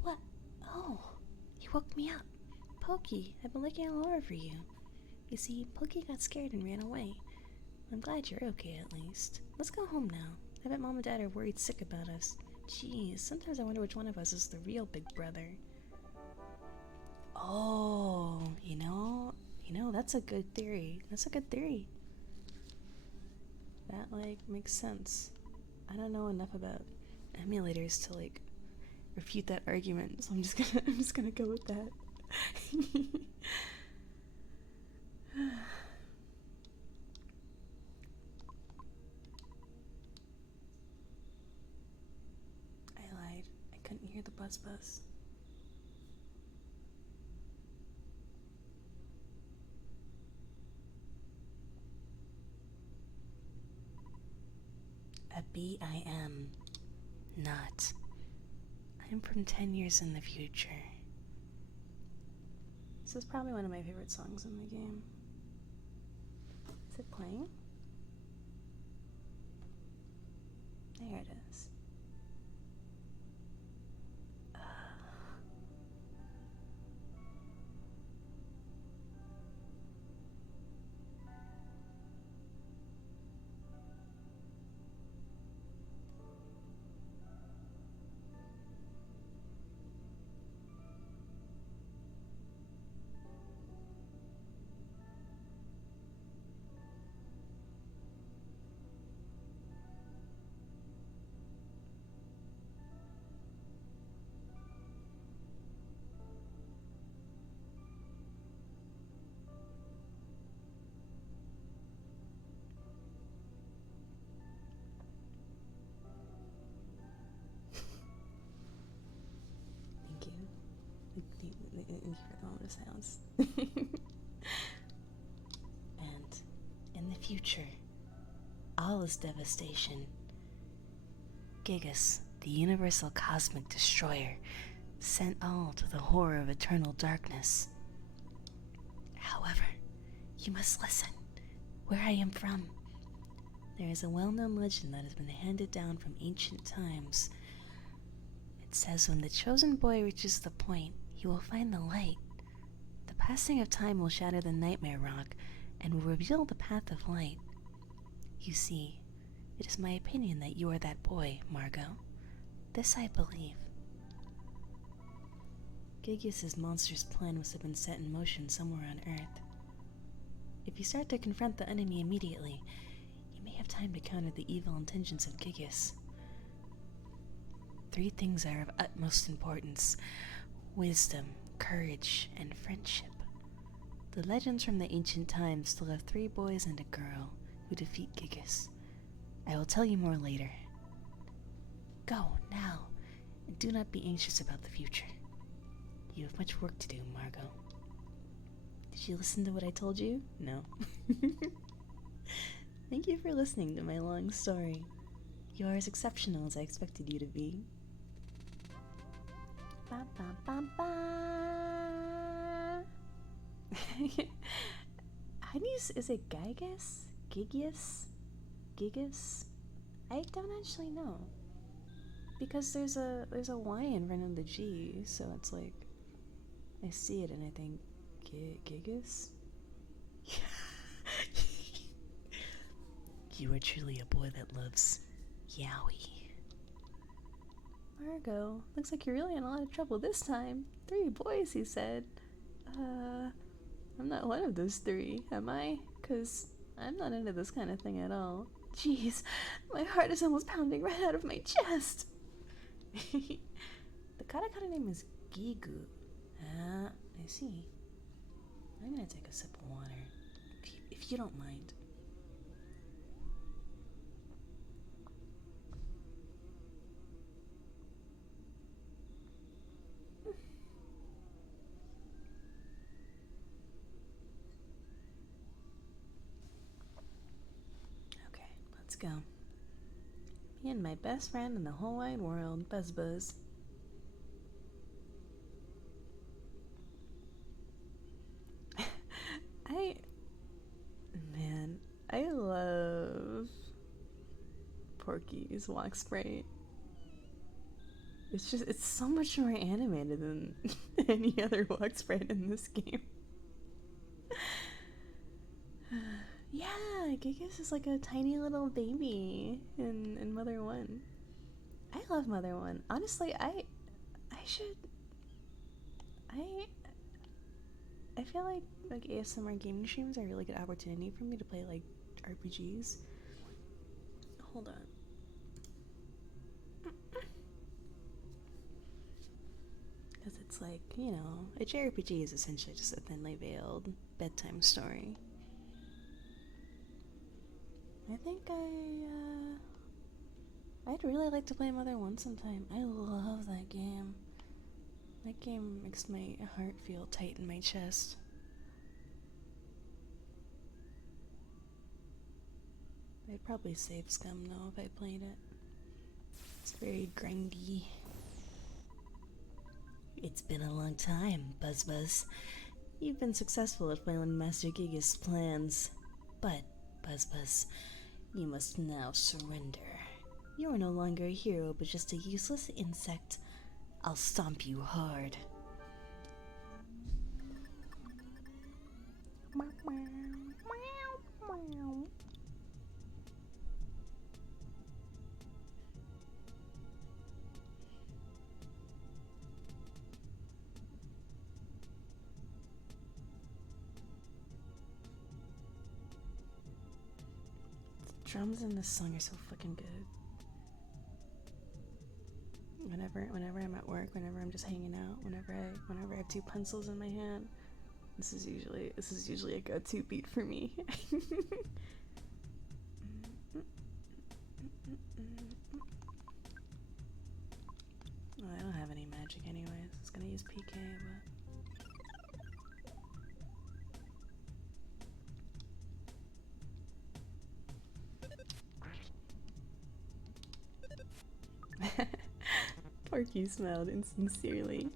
What? Oh, you woke me up. Pokey, I've been looking all over for you. You see, Pokey got scared and ran away. I'm glad you're okay at least. Let's go home now. I bet Mom and Dad are worried sick about us. Jeez, sometimes I wonder which one of us is the real big brother. Oh, you know, that's a good theory. That's a good theory. That, like, makes sense. I don't know enough about emulators to, like, refute that argument, so I'm just gonna go with that. I lied. I couldn't hear the buzz. A BIM. Not. I'm from 10 years in the future. This is probably one of my favorite songs in the game. Is it playing? There it is. You heard the moment of silence. And in the future, all is devastation. Gigas, the universal cosmic destroyer, sent all to the horror of eternal darkness. However, you must listen. Where I am from, there is a well-known legend that has been handed down from ancient times. It says when the chosen boy reaches the point, he will find the light. The passing of time will shatter the nightmare rock and will reveal the path of light. You see, it is my opinion that you are that boy, Margot. This I believe. Gigas' monstrous plan must have been set in motion somewhere on Earth. If you start to confront the enemy immediately, you may have time to counter the evil intentions of Gigas. 3 things are of utmost importance: wisdom, courage, and friendship. The legends from the ancient times still have 3 boys and a girl who defeat Gigas. I will tell you more later. Go, now, and do not be anxious about the future. You have much work to do, Margot. Did you listen to what I told you? No. Thank you for listening to my long story. You are as exceptional as I expected you to be. Ba ba ba ba. How do you, is it Gigas? Gigas? Gigas? I don't actually know. Because there's a Y in front of the G, so it's like I see it and I think Gigas? You are truly a boy that loves Yowie. Margot, looks like you're really in a lot of trouble this time. 3 boys, he said. I'm not one of those 3, am I? 'Cause I'm not into this kind of thing at all. Jeez, my heart is almost pounding right out of my chest. The katakana name is Gigu. Ah, I see. I'm gonna take a sip of water, if you don't mind. Okay, let's go. Me and my best friend in the whole wide world, Buzz Buzz. I love Porky's walk sprite. It's so much more animated than any other walk sprite in this game. Yeah, Gigas is like a tiny little baby in Mother 1. I love Mother 1. Honestly, I feel like ASMR gaming streams are a really good opportunity for me to play like RPGs. Hold on. Because it's like, you know, a JRPG is essentially just a thinly veiled bedtime story. I think I'd really like to play Mother 1 sometime. I love that game. That game makes my heart feel tight in my chest. I'd probably save Scum though if I played it. It's very grindy. It's been a long time, Buzz Buzz. You've been successful at foiling Master Gigas' plans. But, Buzz Buzz, you must now surrender. You are no longer a hero, but just a useless insect. I'll stomp you hard. The drums in this song are so fucking good. Whenever I'm at work, whenever I'm just hanging out, whenever I have 2 pencils in my hand, this is usually a go-to beat for me. Well, I don't have any magic anyways. I was gonna use PK, but Porky smiled insincerely.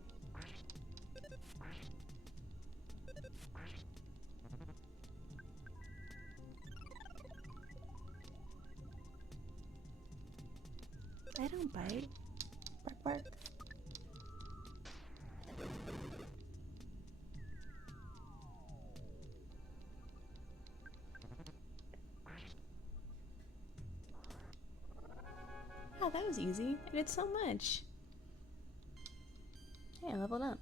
I don't bite. Bark, bark. Oh, that was easy. I did so much. Hey, I leveled up.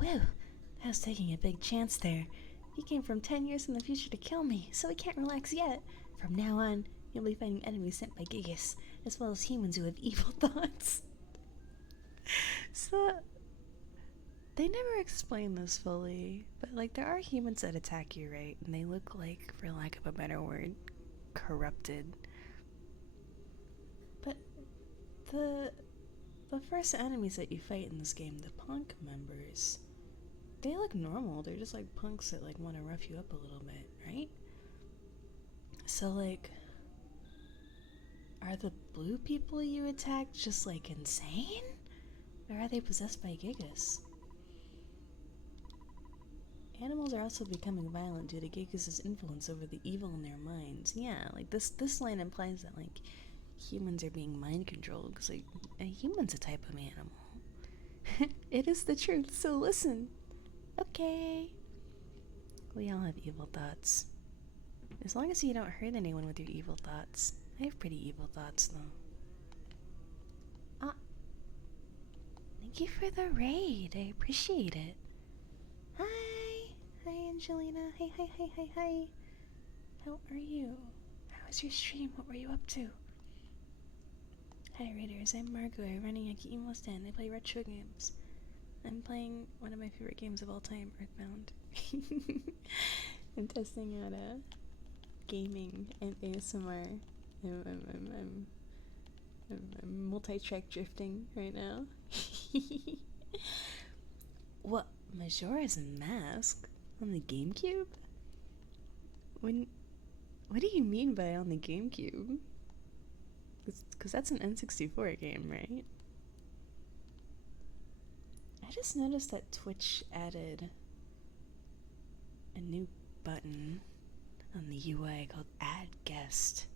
Whew, I was taking a big chance there. He came from 10 years in the future to kill me, so we can't relax yet. From now on, you'll be fighting enemies sent by Gigas, as well as humans who have evil thoughts. So, they never explain this fully, but like there are humans that attack you, right? And they look like, for lack of a better word, corrupted. But the first enemies that you fight in this game, the punk members, they look normal. They're just like punks that like want to rough you up a little bit, right? So like Are the blue people you attacked just like insane? Or are they possessed by Gigas? Animals are also becoming violent due to Gigas' influence over the evil in their minds. Yeah, like this line implies that like humans are being mind controlled because like a human's a type of animal. It is the truth, so listen. Okay. We all have evil thoughts. As long as you don't hurt anyone with your evil thoughts. I have pretty evil thoughts, though. Thank you for the raid. I appreciate it. Hi. Hi, Angelina. Hi. How are you? How was your stream? What were you up to? Hi, raiders. I'm Margot, running a Emo stand. I play retro games. I'm playing one of my favorite games of all time, Earthbound. I'm testing out gaming and ASMR. I'm multi-track drifting right now. What? Majora's Mask? On the GameCube? What do you mean by on the GameCube? Because that's an N64 game, right? I just noticed that Twitch added a new button on the UI called Add Guest.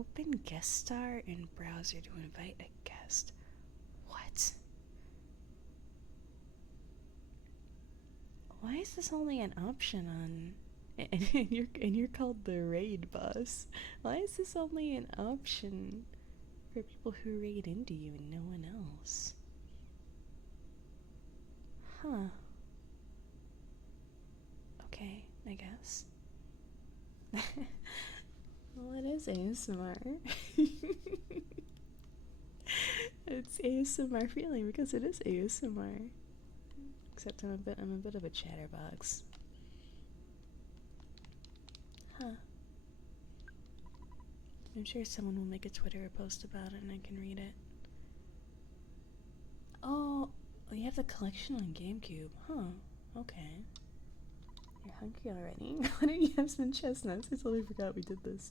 Open guest star in browser to invite a guest. What? Why is this only an option on... And you're called the raid boss. Why is this only an option for people who raid into you and no one else? Huh. Okay, I guess. Well, it is ASMR. It's ASMR feeling because it is ASMR. Except I'm a bit of a chatterbox. Huh. I'm sure someone will make a Twitter post about it and I can read it. Oh, you have the collection on GameCube. Huh. Okay. You're hungry already? Why don't you have some chestnuts? I totally forgot we did this.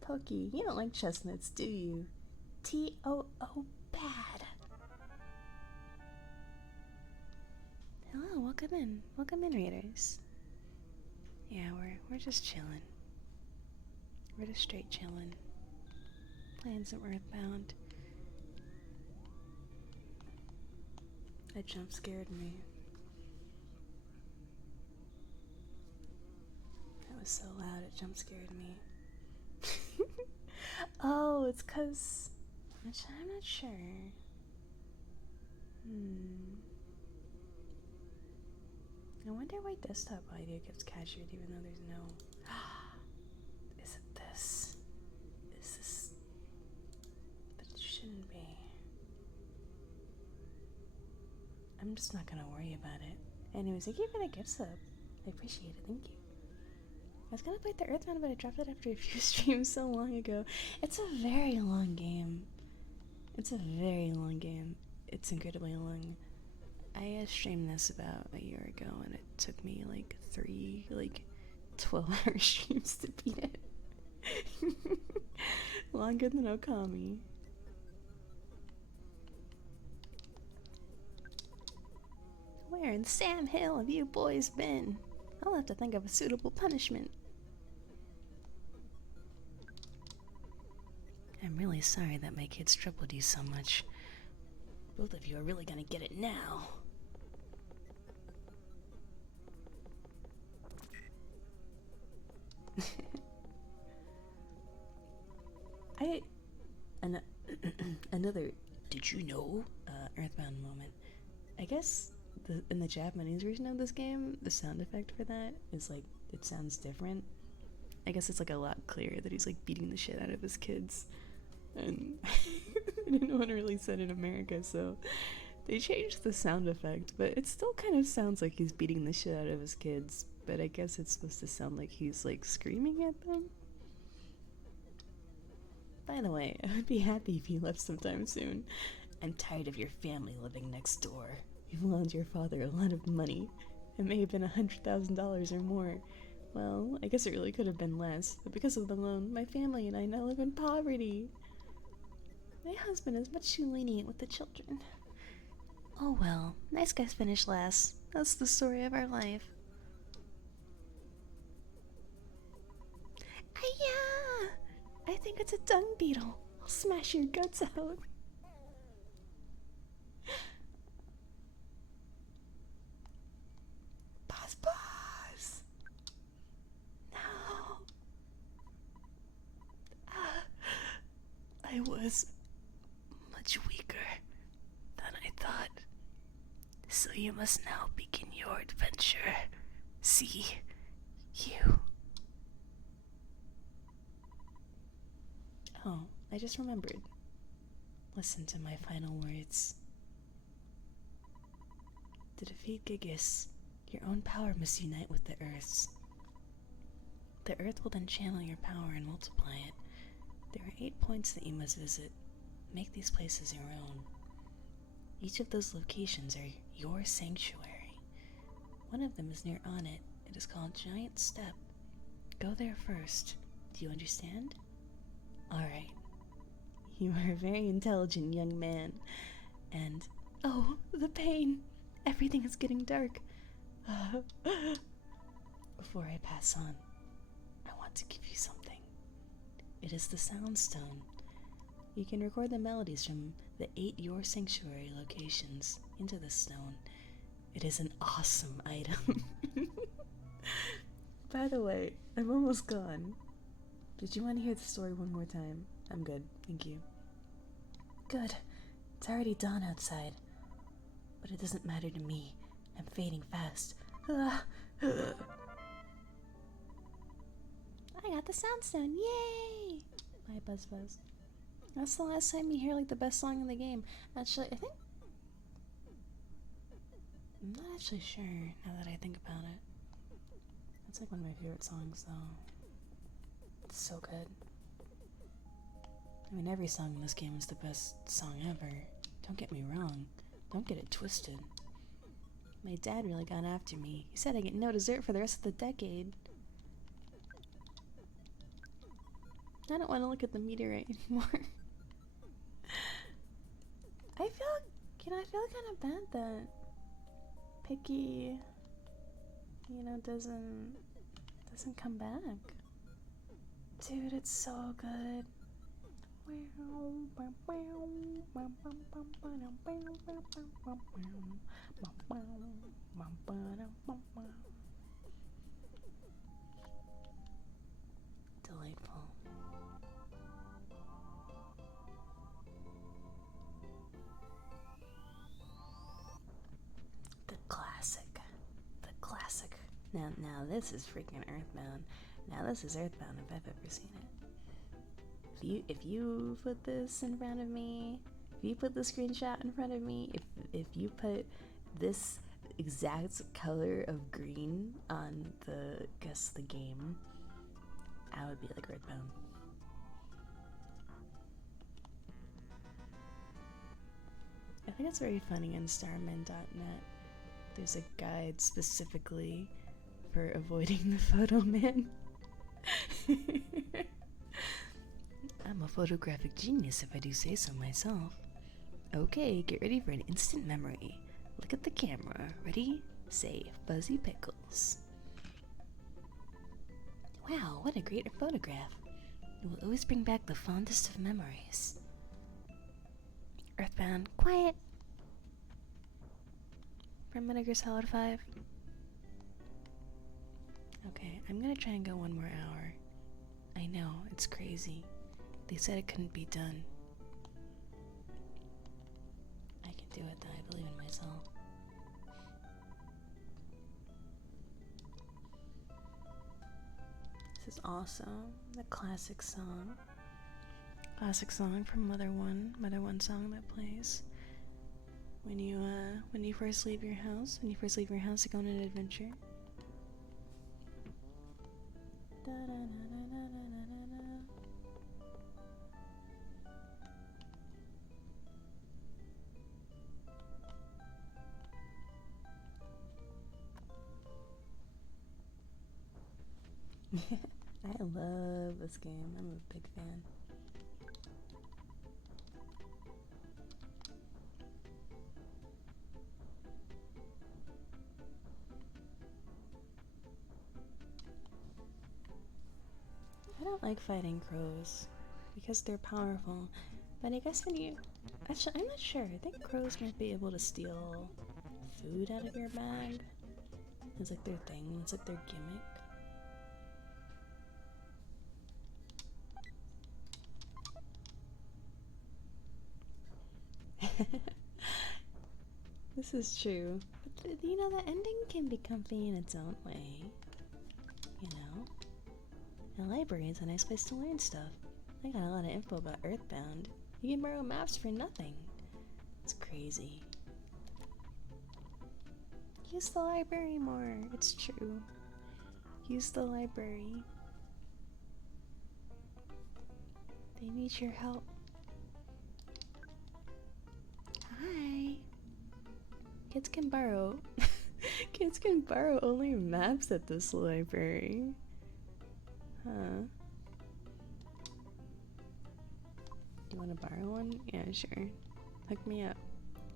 Pokey, you don't like chestnuts, do you? T-O-O bad. Hello, welcome in. Welcome in, readers. Yeah, we're just chilling. We're just straight chilling. Playing some Earthbound. That jump scared me. That was so loud, it jump scared me. Oh, it's cause... I'm not sure. I wonder why desktop audio gets captured even though there's no... Is it this? Is this... But it shouldn't be. I'm just not gonna worry about it. Anyways, thank you for the gift sub. I appreciate it, thank you. I was gonna play the Earthbound, but I dropped it after a few streams so long ago. It's a very long game. It's a very long game. It's incredibly long. I streamed this about a year ago, and it took me like 3, 12-hour streams to beat it. Longer than Okami. Where in Sam Hill have you boys been? I'll have to think of a suitable punishment. I'm really sorry that my kids troubled you so much. Both of you are really gonna get it now. Another did you know Earthbound moment. I guess in the Japanese version of this game, the sound effect for that is like, it sounds different. I guess it's like a lot clearer that he's like beating the shit out of his kids. And no one really said in America, so they changed the sound effect, but it still kind of sounds like he's beating the shit out of his kids, but I guess it's supposed to sound like he's like screaming at them. By the way, I would be happy if you left sometime soon. I'm tired of your family living next door. You've loaned your father a lot of money. It may have been $100,000 or more. Well, I guess it really could have been less, but because of the loan, my family and I now live in poverty. My husband is much too lenient with the children. Oh well, nice guys finish last. That's the story of our life. Aya! I think it's a dung beetle. I'll smash your guts out. Boss! No! I was much weaker than I thought. So you must now begin your adventure. See you. Oh, I just remembered. Listen to my final words. To defeat Gigas, your own power must unite with the Earth's. The Earth will then channel your power and multiply it. There are 8 points that you must visit. Make these places your own. Each of those locations are your sanctuary. One of them is near Onit. It is called Giant Step. Go there first. Do you understand? Alright. You are a very intelligent young man. And, oh, the pain! Everything is getting dark. Before I pass on, I want to give you something. It is the Sound Stone. You can record the melodies from the 8 Your Sanctuary locations into the stone. It is an awesome item. By the way, I'm almost gone. Did you want to hear the story one more time? I'm good, thank you. Good. It's already dawn outside. But it doesn't matter to me. I'm fading fast. I got the Soundstone, yay! Bye, Buzz Buzz. That's the last time you hear like the best song in the game. Actually, I think... I'm not actually sure now that I think about it. That's like one of my favorite songs though. It's so good. I mean, every song in this game is the best song ever. Don't get me wrong. Don't get it twisted. My dad really got after me. He said I get no dessert for the rest of the decade. I don't want to look at the meteorite anymore. I feel kind of bad that Picky, doesn't come back. Dude, it's so good. Delightful. The classic. Now this is freaking Earthbound. Now this is Earthbound if I've ever seen it. If you put this in front of me, if you put the screenshot in front of me, if you put this exact color of green on the game, I would be like Earthbound. I think it's very funny in starman.net. There's a guide specifically for avoiding the photo man. I'm a photographic genius if I do say so myself. Okay, get ready for an instant memory. Look at the camera. Ready? Say, Fuzzy Pickles. Wow, what a great photograph. It will always bring back the fondest of memories. Earthbound, quiet. From Metal Gear Solid 5. Okay, I'm gonna try and go one more hour. I know, it's crazy. They said it couldn't be done. I can do it though, I believe in myself. This is awesome. The classic song. Classic song from Mother One song that plays when you first leave your house, to go on an adventure. I love this game. I'm a big fan. I don't like fighting crows because they're powerful, but I guess when you... Actually, I'm not sure. I think crows might be able to steal food out of your bag. It's like their thing. It's like their gimmick. This is true. But, you know, the ending can be comfy in its own way. You know? The library is a nice place to learn stuff. I got a lot of info about Earthbound. You can borrow maps for nothing. It's crazy. Use the library more. It's true. Use the library. They need your help. Hi. Kids can borrow. Kids can borrow only maps at this library. Huh. You want to borrow one? Yeah, sure. Hook me up.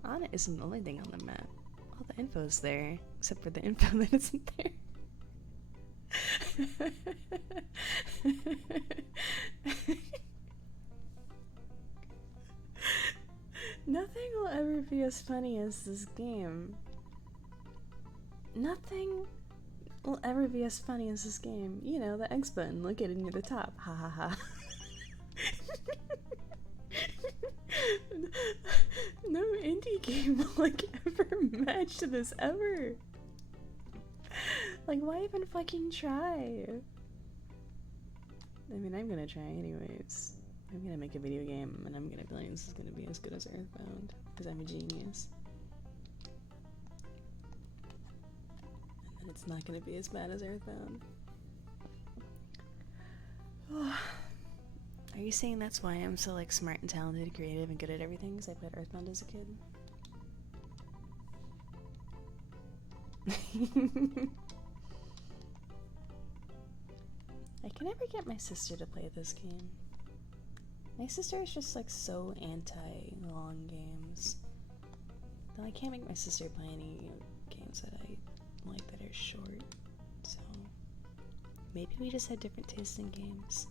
Anna isn't the only thing on the map. All the info's there, except for the info that isn't there. Nothing will ever be as funny as this game. Nothing will ever be as funny as this game. You know, the X button located near the top. Ha ha ha. No indie game will like ever match this ever. Like, why even fucking try? I mean, I'm gonna try anyways. I'm gonna make a video game and I'm gonna be like, this is gonna be as good as Earthbound because I'm a genius. And then it's not gonna be as bad as Earthbound. Are you saying that's why I'm so like smart and talented, creative, and good at everything? Because I played Earthbound as a kid? I can never get my sister to play this game. My sister is just like so anti-long games. Though I can't make my sister play any games that I like that are short. So maybe we just had different tastes in games.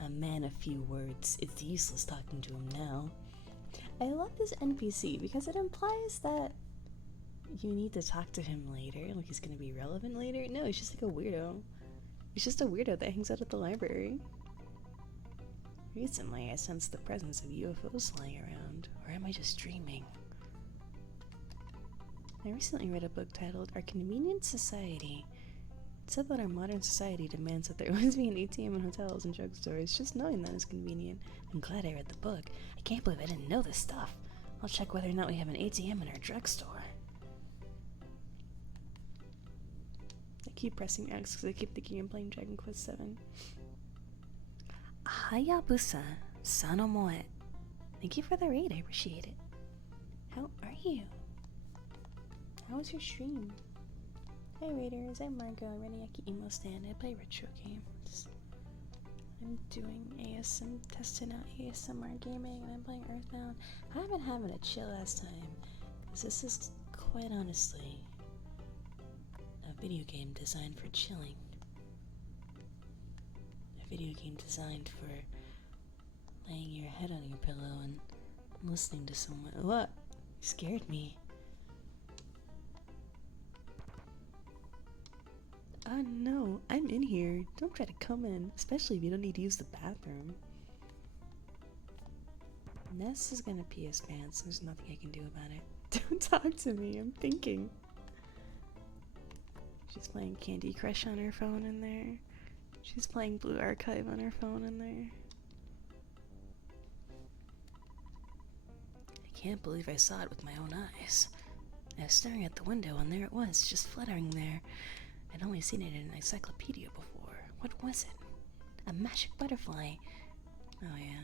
A man of few words. It's useless talking to him now. I love this NPC because it implies that you need to talk to him later, like he's gonna be relevant later. No, he's just like a weirdo. He's just a weirdo that hangs out at the library. Recently, I sensed the presence of UFOs flying around, or am I just dreaming? I recently read a book titled Our Convenient Society. It said that our modern society demands that there always be an ATM in hotels and drugstores. Just knowing that is convenient. I'm glad I read the book. I can't believe I didn't know this stuff. I'll check whether or not we have an ATM in our drugstore. I keep pressing X because I keep thinking I'm playing Dragon Quest 7. Hayabusa Sanomoe. Thank you for the raid, I appreciate it. How are you? How was your stream? Hey Raiders, I'm Margo, Reniyaki Emo Stand. I play retro games. I'm doing ASM, testing out ASMR gaming, and I'm playing Earthbound. I've been having a chill ass time, because this is quite honestly a video game designed for chilling. A video game designed for laying your head on your pillow and listening to someone. What? You scared me. No, I'm in here. Don't try to come in, especially if you don't need to use the bathroom. Ness is gonna pee his pants. There's nothing I can do about it. Don't talk to me. I'm thinking. She's playing Candy Crush on her phone in there. She's playing Blue Archive on her phone in there. I can't believe I saw it with my own eyes. I was staring at the window and there it was, just fluttering there. I'd only seen it in an encyclopedia before. What was it? A magic butterfly. Oh yeah.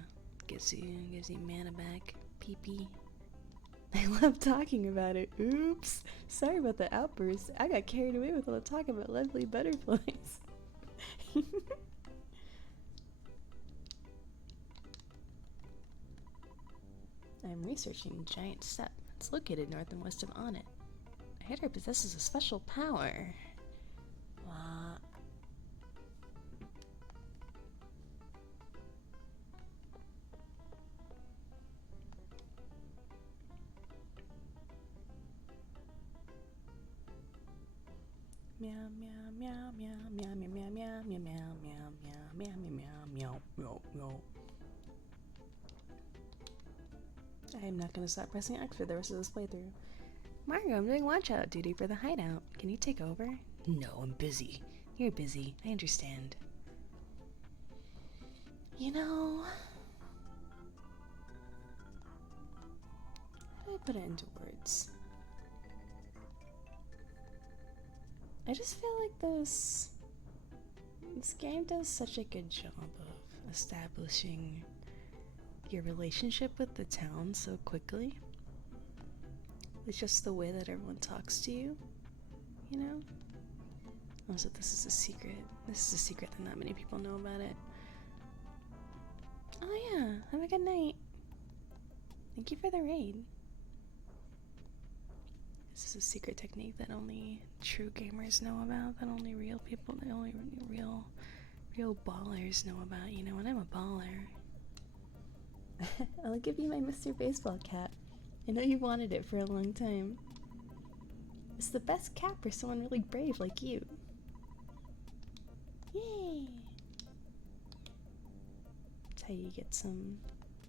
Gives you mana back. Pee-pee. I love talking about it. Oops. Sorry about the outburst. I got carried away with all the talk about lovely butterflies. I'm researching Giant Step. It's located north and west of Onnet. I heard it possesses a special power. What? Meow meow meow meow meow meow meow meow meow meow meow meow meow meow meow meow. I am not gonna stop pressing X for the rest of this playthrough. Margo, I'm doing watch out duty for the hideout. Can you take over? No, I'm busy. You're busy. I understand. You know, how do I put it into words? I just feel like this game does such a good job of establishing your relationship with the town so quickly. It's just the way that everyone talks to you, you know? Also, this is a secret. This is a secret that not many people know about it. Oh yeah, have a good night. Thank you for the raid. This is a secret technique that only true gamers know about, that only real people, that only real ballers know about, you know, and I'm a baller. I'll give you my Mr. Baseball cap. I know you wanted it for a long time. It's the best cap for someone really brave like you. Yay! That's how you get some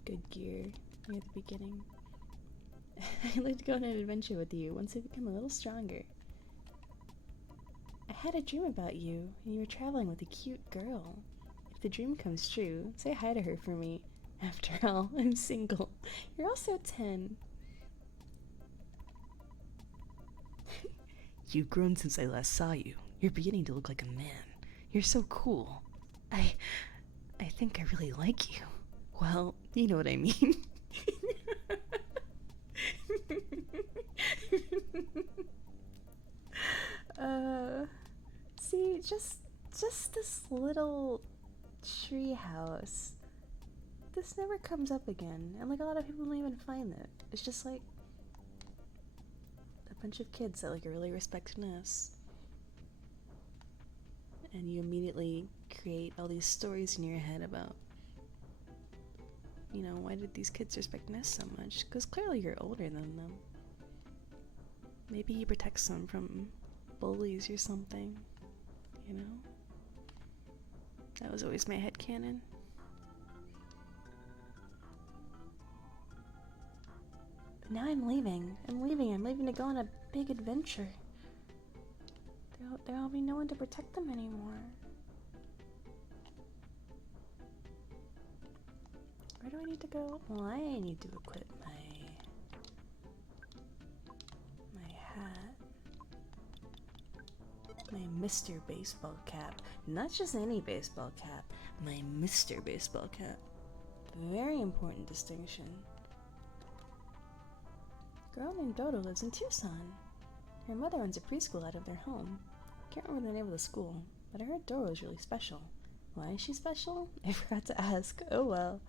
good gear near the beginning. I'd like to go on an adventure with you once I become a little stronger. I had a dream about you, and you were traveling with a cute girl. If the dream comes true, say hi to her for me. After all, I'm single. You're also 10. You've grown since I last saw you. You're beginning to look like a man. You're so cool. I think I really like you. Well, you know what I mean. See, just this little tree house. This never comes up again, and like a lot of people don't even find it. It's just like a bunch of kids that like really respect Ness, and you immediately create all these stories in your head about, you know, why did these kids respect Ness so much? Because clearly you're older than them. Maybe he protects them from bullies or something, you know? That was always my headcanon. But now I'm leaving. I'm leaving to go on a big adventure. There'll be no one to protect them anymore. Where do I need to go? Well, I need to equip my hat. My Mr. Baseball cap. Not just any baseball cap. My Mr. Baseball cap. Very important distinction. A girl named Dodo lives in Tucson. Her mother owns a preschool out of their home. Can't remember the name of the school, but I heard Dodo is really special. Why is she special? I forgot to ask. Oh well.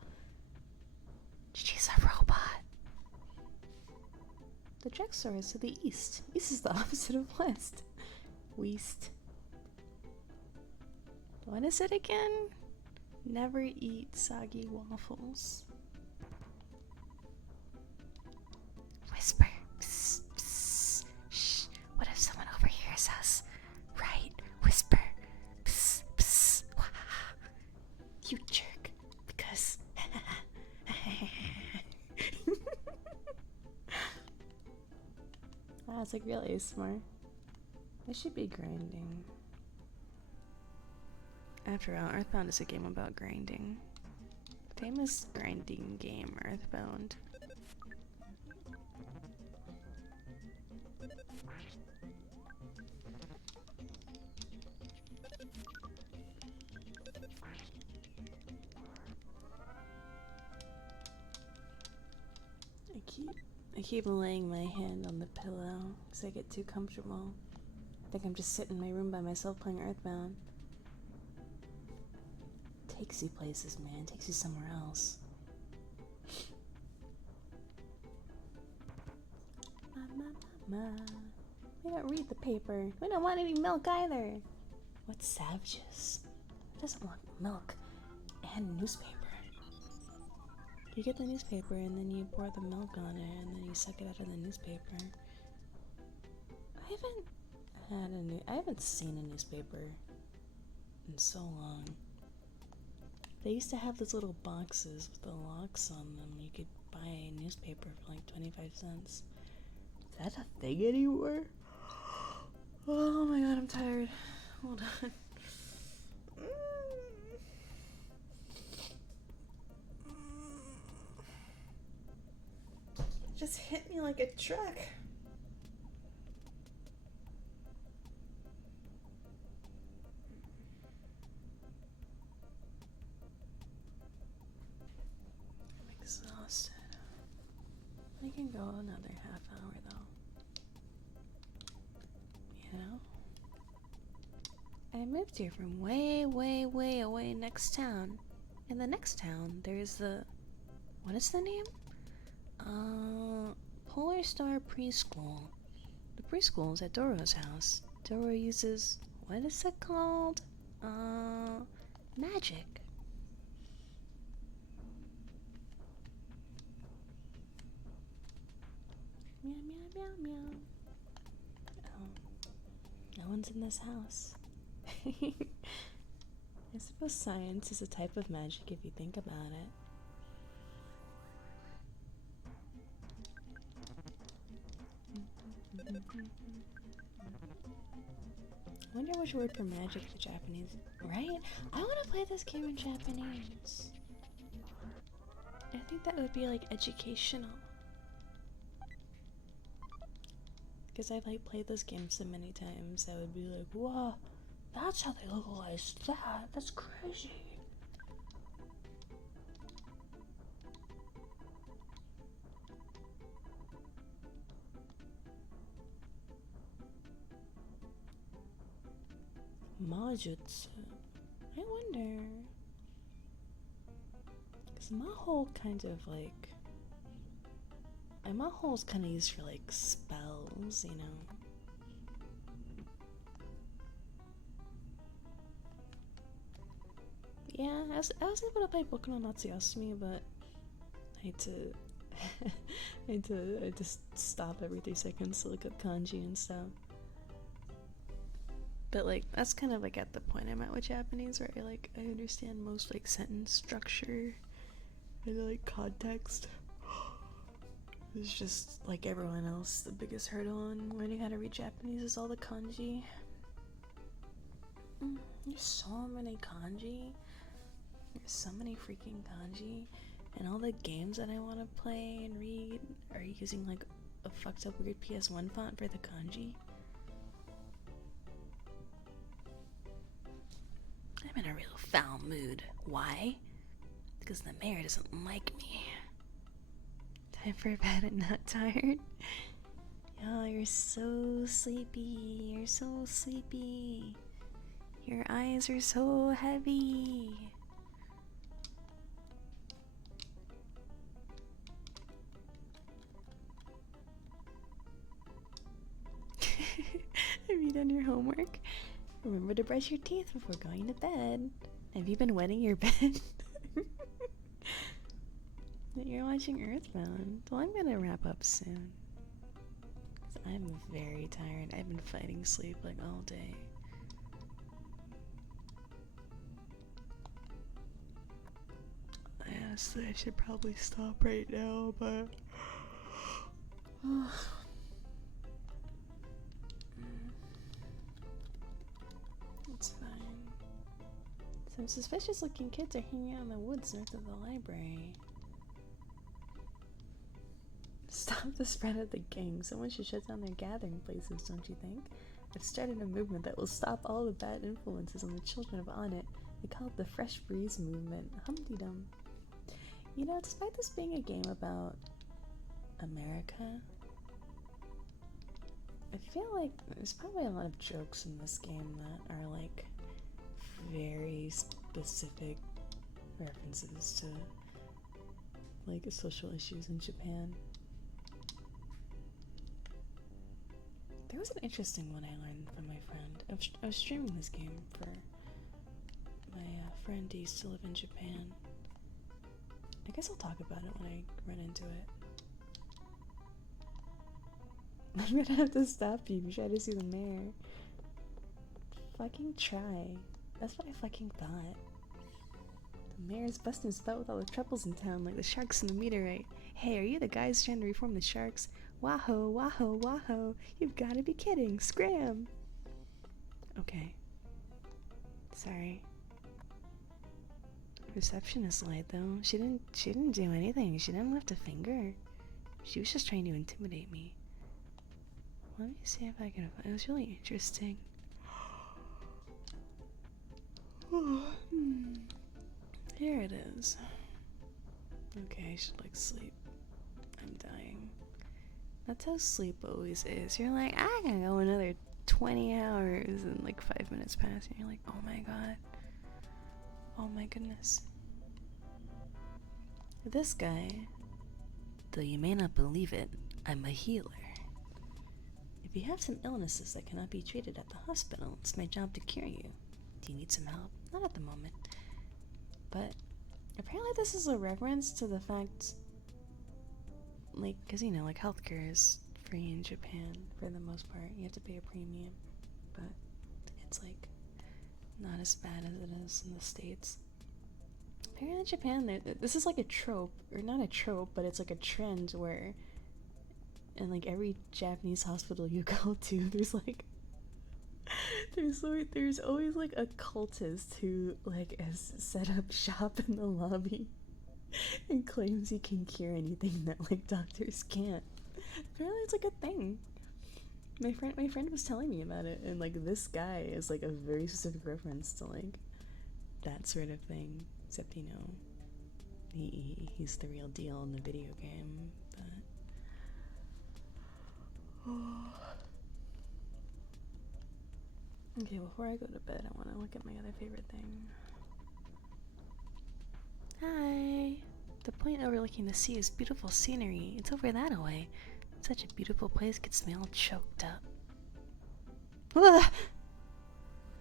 She's a robot. The drugstore is to the east. East is the opposite of west. West. What is it again? Never eat soggy waffles. Whisper. Psst, psst. Shh. What if someone overhears us? Right. Whisper. Psst, psst. You jerk. Because... Wow, it's like real ASMR. I should be grinding. After all, Earthbound is a game about grinding. Famous grinding game, Earthbound. I keep laying my hand on the pillow because I get too comfortable. I think I'm just sitting in my room by myself playing Earthbound. Takes you places, man. Takes you somewhere else. We don't read the paper. We don't want any milk either. What savages? Who doesn't want milk and newspaper? You get the newspaper and then you pour the milk on it and then you suck it out of the newspaper. I haven't seen a newspaper in so long. They used to have those little boxes with the locks on them. You could buy a newspaper for like 25 cents. Is that a thing anymore? Oh my god, I'm tired. Hold on. It just hit me like a truck. I'm exhausted. I can go another half hour though. You know? I moved here from way away next town. In the next town, there's the... What is the name? Polar Star Preschool. The preschool is at Doro's house. Doro uses... What is it called? Magic. Meow, meow, meow, meow. Oh. No one's in this house. I suppose science is a type of magic if you think about it. I wonder which word for magic the Japanese... Right? I want to play this game in Japanese. I think that would be like educational. Because I've like played this game so many times, I would be like, wow, that's how they localized that. That's crazy. Majutsu. I wonder. Because Mahou kind of like... And Mahou's kind of used for like spells, you know? Yeah, I was able to play Boku no Natsuyasumi, but I had to I had to stop every 3 seconds to look up kanji and stuff. But like that's kind of like at the point I'm at with Japanese where I understand most like sentence structure and like context. It's just like everyone else, the biggest hurdle on learning how to read Japanese is all the kanji. There's so many kanji. There's so many freaking kanji. And all the games that I want to play and read are using like a fucked up weird PS1 font for the kanji. I'm in a real foul mood. Why? Because the mayor doesn't like me. Time for bed and not tired. Y'all, you're so sleepy. You're so sleepy. Your eyes are so heavy. Have you done your homework? Remember to brush your teeth before going to bed. Have you been wetting your bed? You're watching Earthbound. Well, I'm gonna wrap up soon. 'Cause I'm very tired. I've been fighting sleep like all day. Honestly, I should probably stop right now, but... It's fine. Some suspicious looking kids are hanging out in the woods north of the library. Stop the spread of the gang. Someone should shut down their gathering places, don't you think? I've started a movement that will stop all the bad influences on the children of Onit. They call it the Fresh Breeze Movement. Humdee-dum. You know, despite this being a game about America. I feel like there's probably a lot of jokes in this game that are like very specific references to like social issues in Japan. There was an interesting one I learned from my friend. I was streaming this game for my friend who used to live in Japan. I guess I'll talk about it when I run into it. I'm gonna have to stop you if you try to see the mayor. Fucking try. That's what I fucking thought. The mayor's busting his butt with all the troubles in town, like the sharks in the meteorite. Hey, are you the guys trying to reform the sharks? Wahoo, wahoo, wahoo. You've gotta be kidding. Scram! Okay. Sorry. Receptionist lied though. She didn't do anything. She didn't lift a finger. She was just trying to intimidate me. Let me see if I can. It was really interesting. Here it is. Okay, I should like sleep. I'm dying. That's how sleep always is. You're like, I can go another 20 hours and like 5 minutes pass and you're like, oh my god. Oh my goodness. This guy, though you may not believe it, I'm a healer. If you have some illnesses that cannot be treated at the hospital, it's my job to cure you. Do you need some help? Not at the moment. But apparently this is a reference to the fact, like, because you know, like healthcare is free in Japan for the most part. You have to pay a premium, but it's like not as bad as it is in the States. Apparently in Japan, this is like a trope, or not a trope, but it's like a trend where in like every Japanese hospital you go to, there's like there's always like a cultist who like has set up shop in the lobby and claims he can cure anything that like doctors can't. Apparently it's like a thing. My friend was telling me about it, and like this guy is like a very specific reference to like that sort of thing. Except, you know, he's the real deal in the video game, but okay, before I go to bed, I want to look at my other favorite thing. Hi! The point overlooking the sea is beautiful scenery. It's over that way. Such a beautiful place gets me all choked up. Ugh!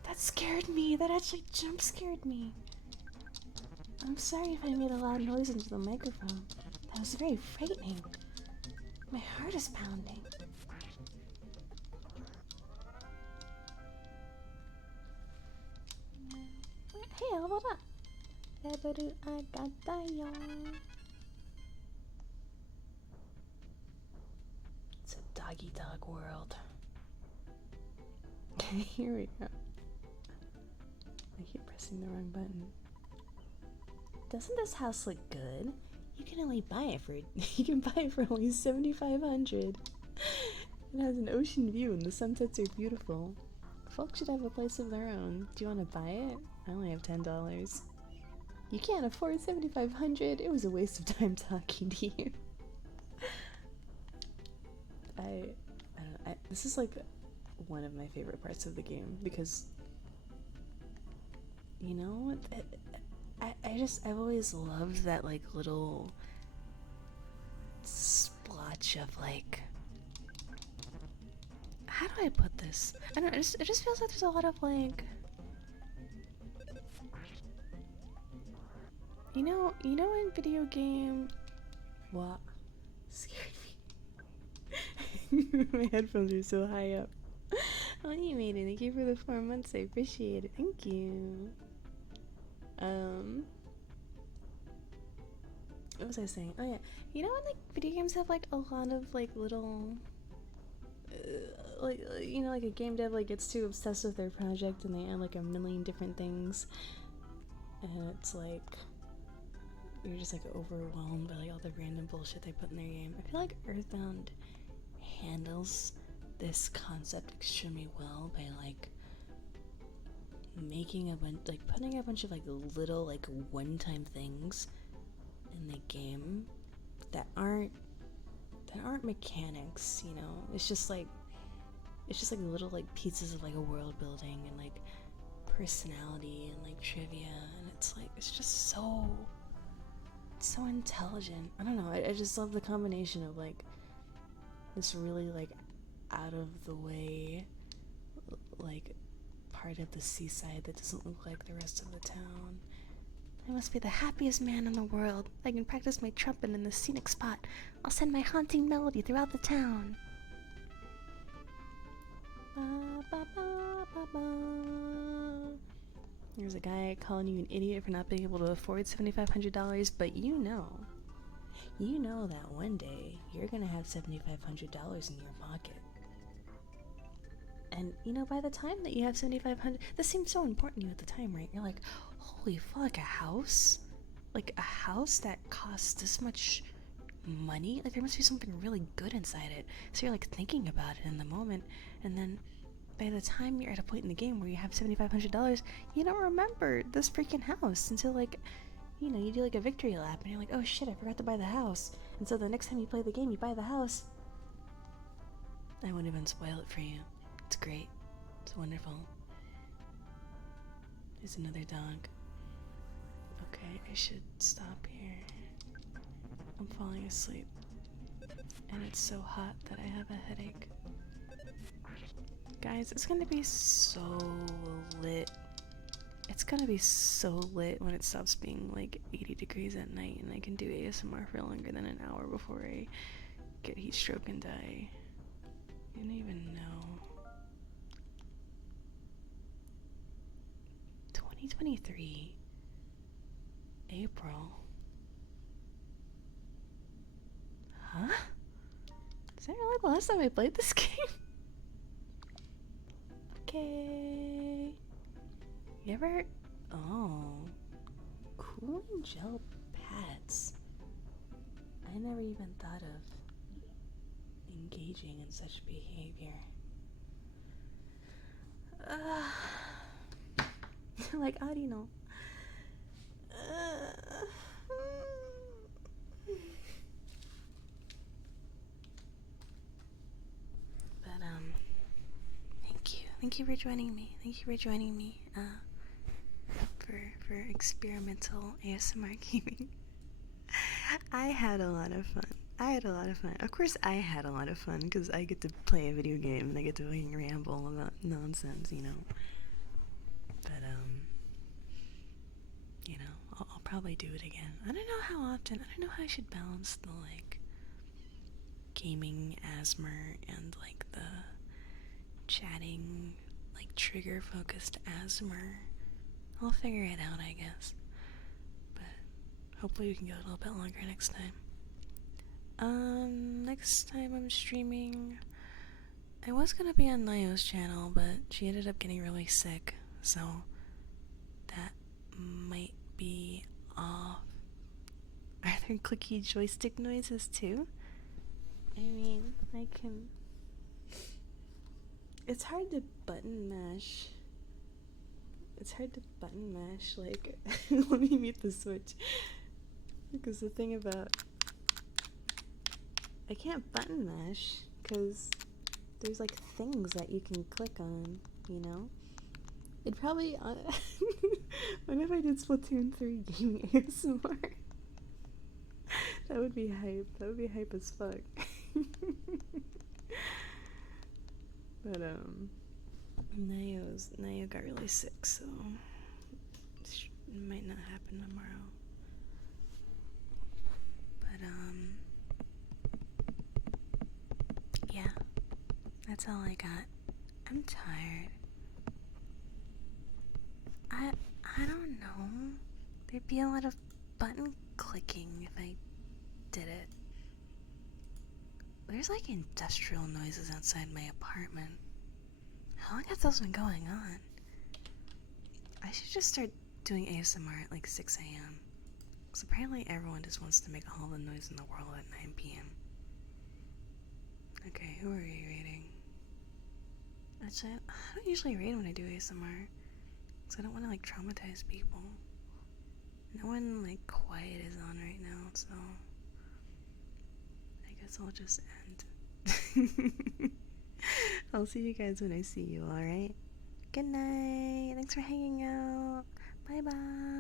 That scared me. That actually jump scared me. I'm sorry if I made a loud noise into the microphone. That was very frightening. My heart is pounding. Hey, what up? It's a doggy dog world. Here we go. I keep pressing the wrong button. Doesn't this house look good? You can only buy it for only $7,500. It has an ocean view and the sunsets are beautiful. Folks should have a place of their own. Do you want to buy it? I only have $10. You can't afford $7,500. It was a waste of time talking to you. This is like one of my favorite parts of the game because, you know, I've always loved that like little splotch of like, how do I put this? I don't know, it just feels like there's a lot of like, you know in video game, what? Scared me. My headphones are so high up. Oh, you made it. Thank you for the 4 months. I appreciate it. Thank you. What was I saying? Oh yeah, you know when like video games have like a lot of like little like you know, like a game dev like gets too obsessed with their project and they add like a million different things and it's like you're just like overwhelmed by like all the random bullshit they put in their game. I feel like Earthbound handles this concept extremely well by like making a bunch, like putting a bunch of like little like one-time things in the game that there aren't mechanics, you know. It's just like little like pieces of like a world building and like personality and like trivia, and it's just so intelligent. I don't know. I just love the combination of like this really like out of the way like part of the seaside that doesn't look like the rest of the town. I must be the happiest man in the world. I can practice my trumpet in the scenic spot. I'll send my haunting melody throughout the town. Ba, ba, ba, ba, ba. There's a guy calling you an idiot for not being able to afford $7,500, but you know that one day you're gonna have $7,500 in your pocket. And you know, by the time that you have $7,500, this seems so important to you at the time, right? You're like, holy fuck, a house? Like a house that costs this much money? Like there must be something really good inside it. So you're like thinking about it in the moment, and then by the time you're at a point in the game where you have $7,500, you don't remember this freaking house until like, you know, you do like a victory lap and you're like, oh shit, I forgot to buy the house. And so the next time you play the game, you buy the house. I wouldn't even spoil it for you. It's great. It's wonderful. There's another dog. Okay, I should stop here. I'm falling asleep. And it's so hot that I have a headache. Guys, it's gonna be so lit. It's gonna be so lit when it stops being like 80 degrees at night and I can do ASMR for longer than an hour before I get heat stroke and die. You don't even know. 2023 April. Huh? Is that really the last time I played this game? Okay. You ever... Oh. Cool and gel pads. I never even thought of engaging in such behavior. Like, how do you know? But, thank you for joining me. Thank you for joining me, for experimental ASMR gaming. I had a lot of fun. Of course I had a lot of fun, because I get to play a video game and I get to fucking ramble about nonsense, you know. But, you know, I'll probably do it again. I don't know how often. I don't know how I should balance the, like, gaming asthma and, like, the chatting, like, trigger-focused asthma. I'll figure it out, I guess. But hopefully we can go a little bit longer next time. Next time I'm streaming, I was gonna be on Nayo's channel, but she ended up getting really sick, so that might be off. Are there clicky joystick noises too? I mean, I can... It's hard to button mash. Like, let me mute the switch. Because the thing about... I can't button mash, because there's, like, things that you can click on, you know? It'd probably... What if I did Splatoon 3 gaming ASMR? That would be hype. That would be hype as fuck. But, Nayo got really sick, so it might not happen tomorrow. But, yeah, that's all I got. I'm tired. I don't know. There'd be a lot of button clicking if I did it. There's like industrial noises outside my apartment. How long have those been going on? I should just start doing ASMR at like 6 a.m. Because apparently everyone just wants to make all the noise in the world at 9 p.m. Okay, who are you rating? Actually, I don't usually rate when I do ASMR. Because I don't want to like traumatize people. No one like quiet is on right now, so I guess I'll just end. I'll see you guys when I see you, alright? Good night. Thanks for hanging out. Bye bye.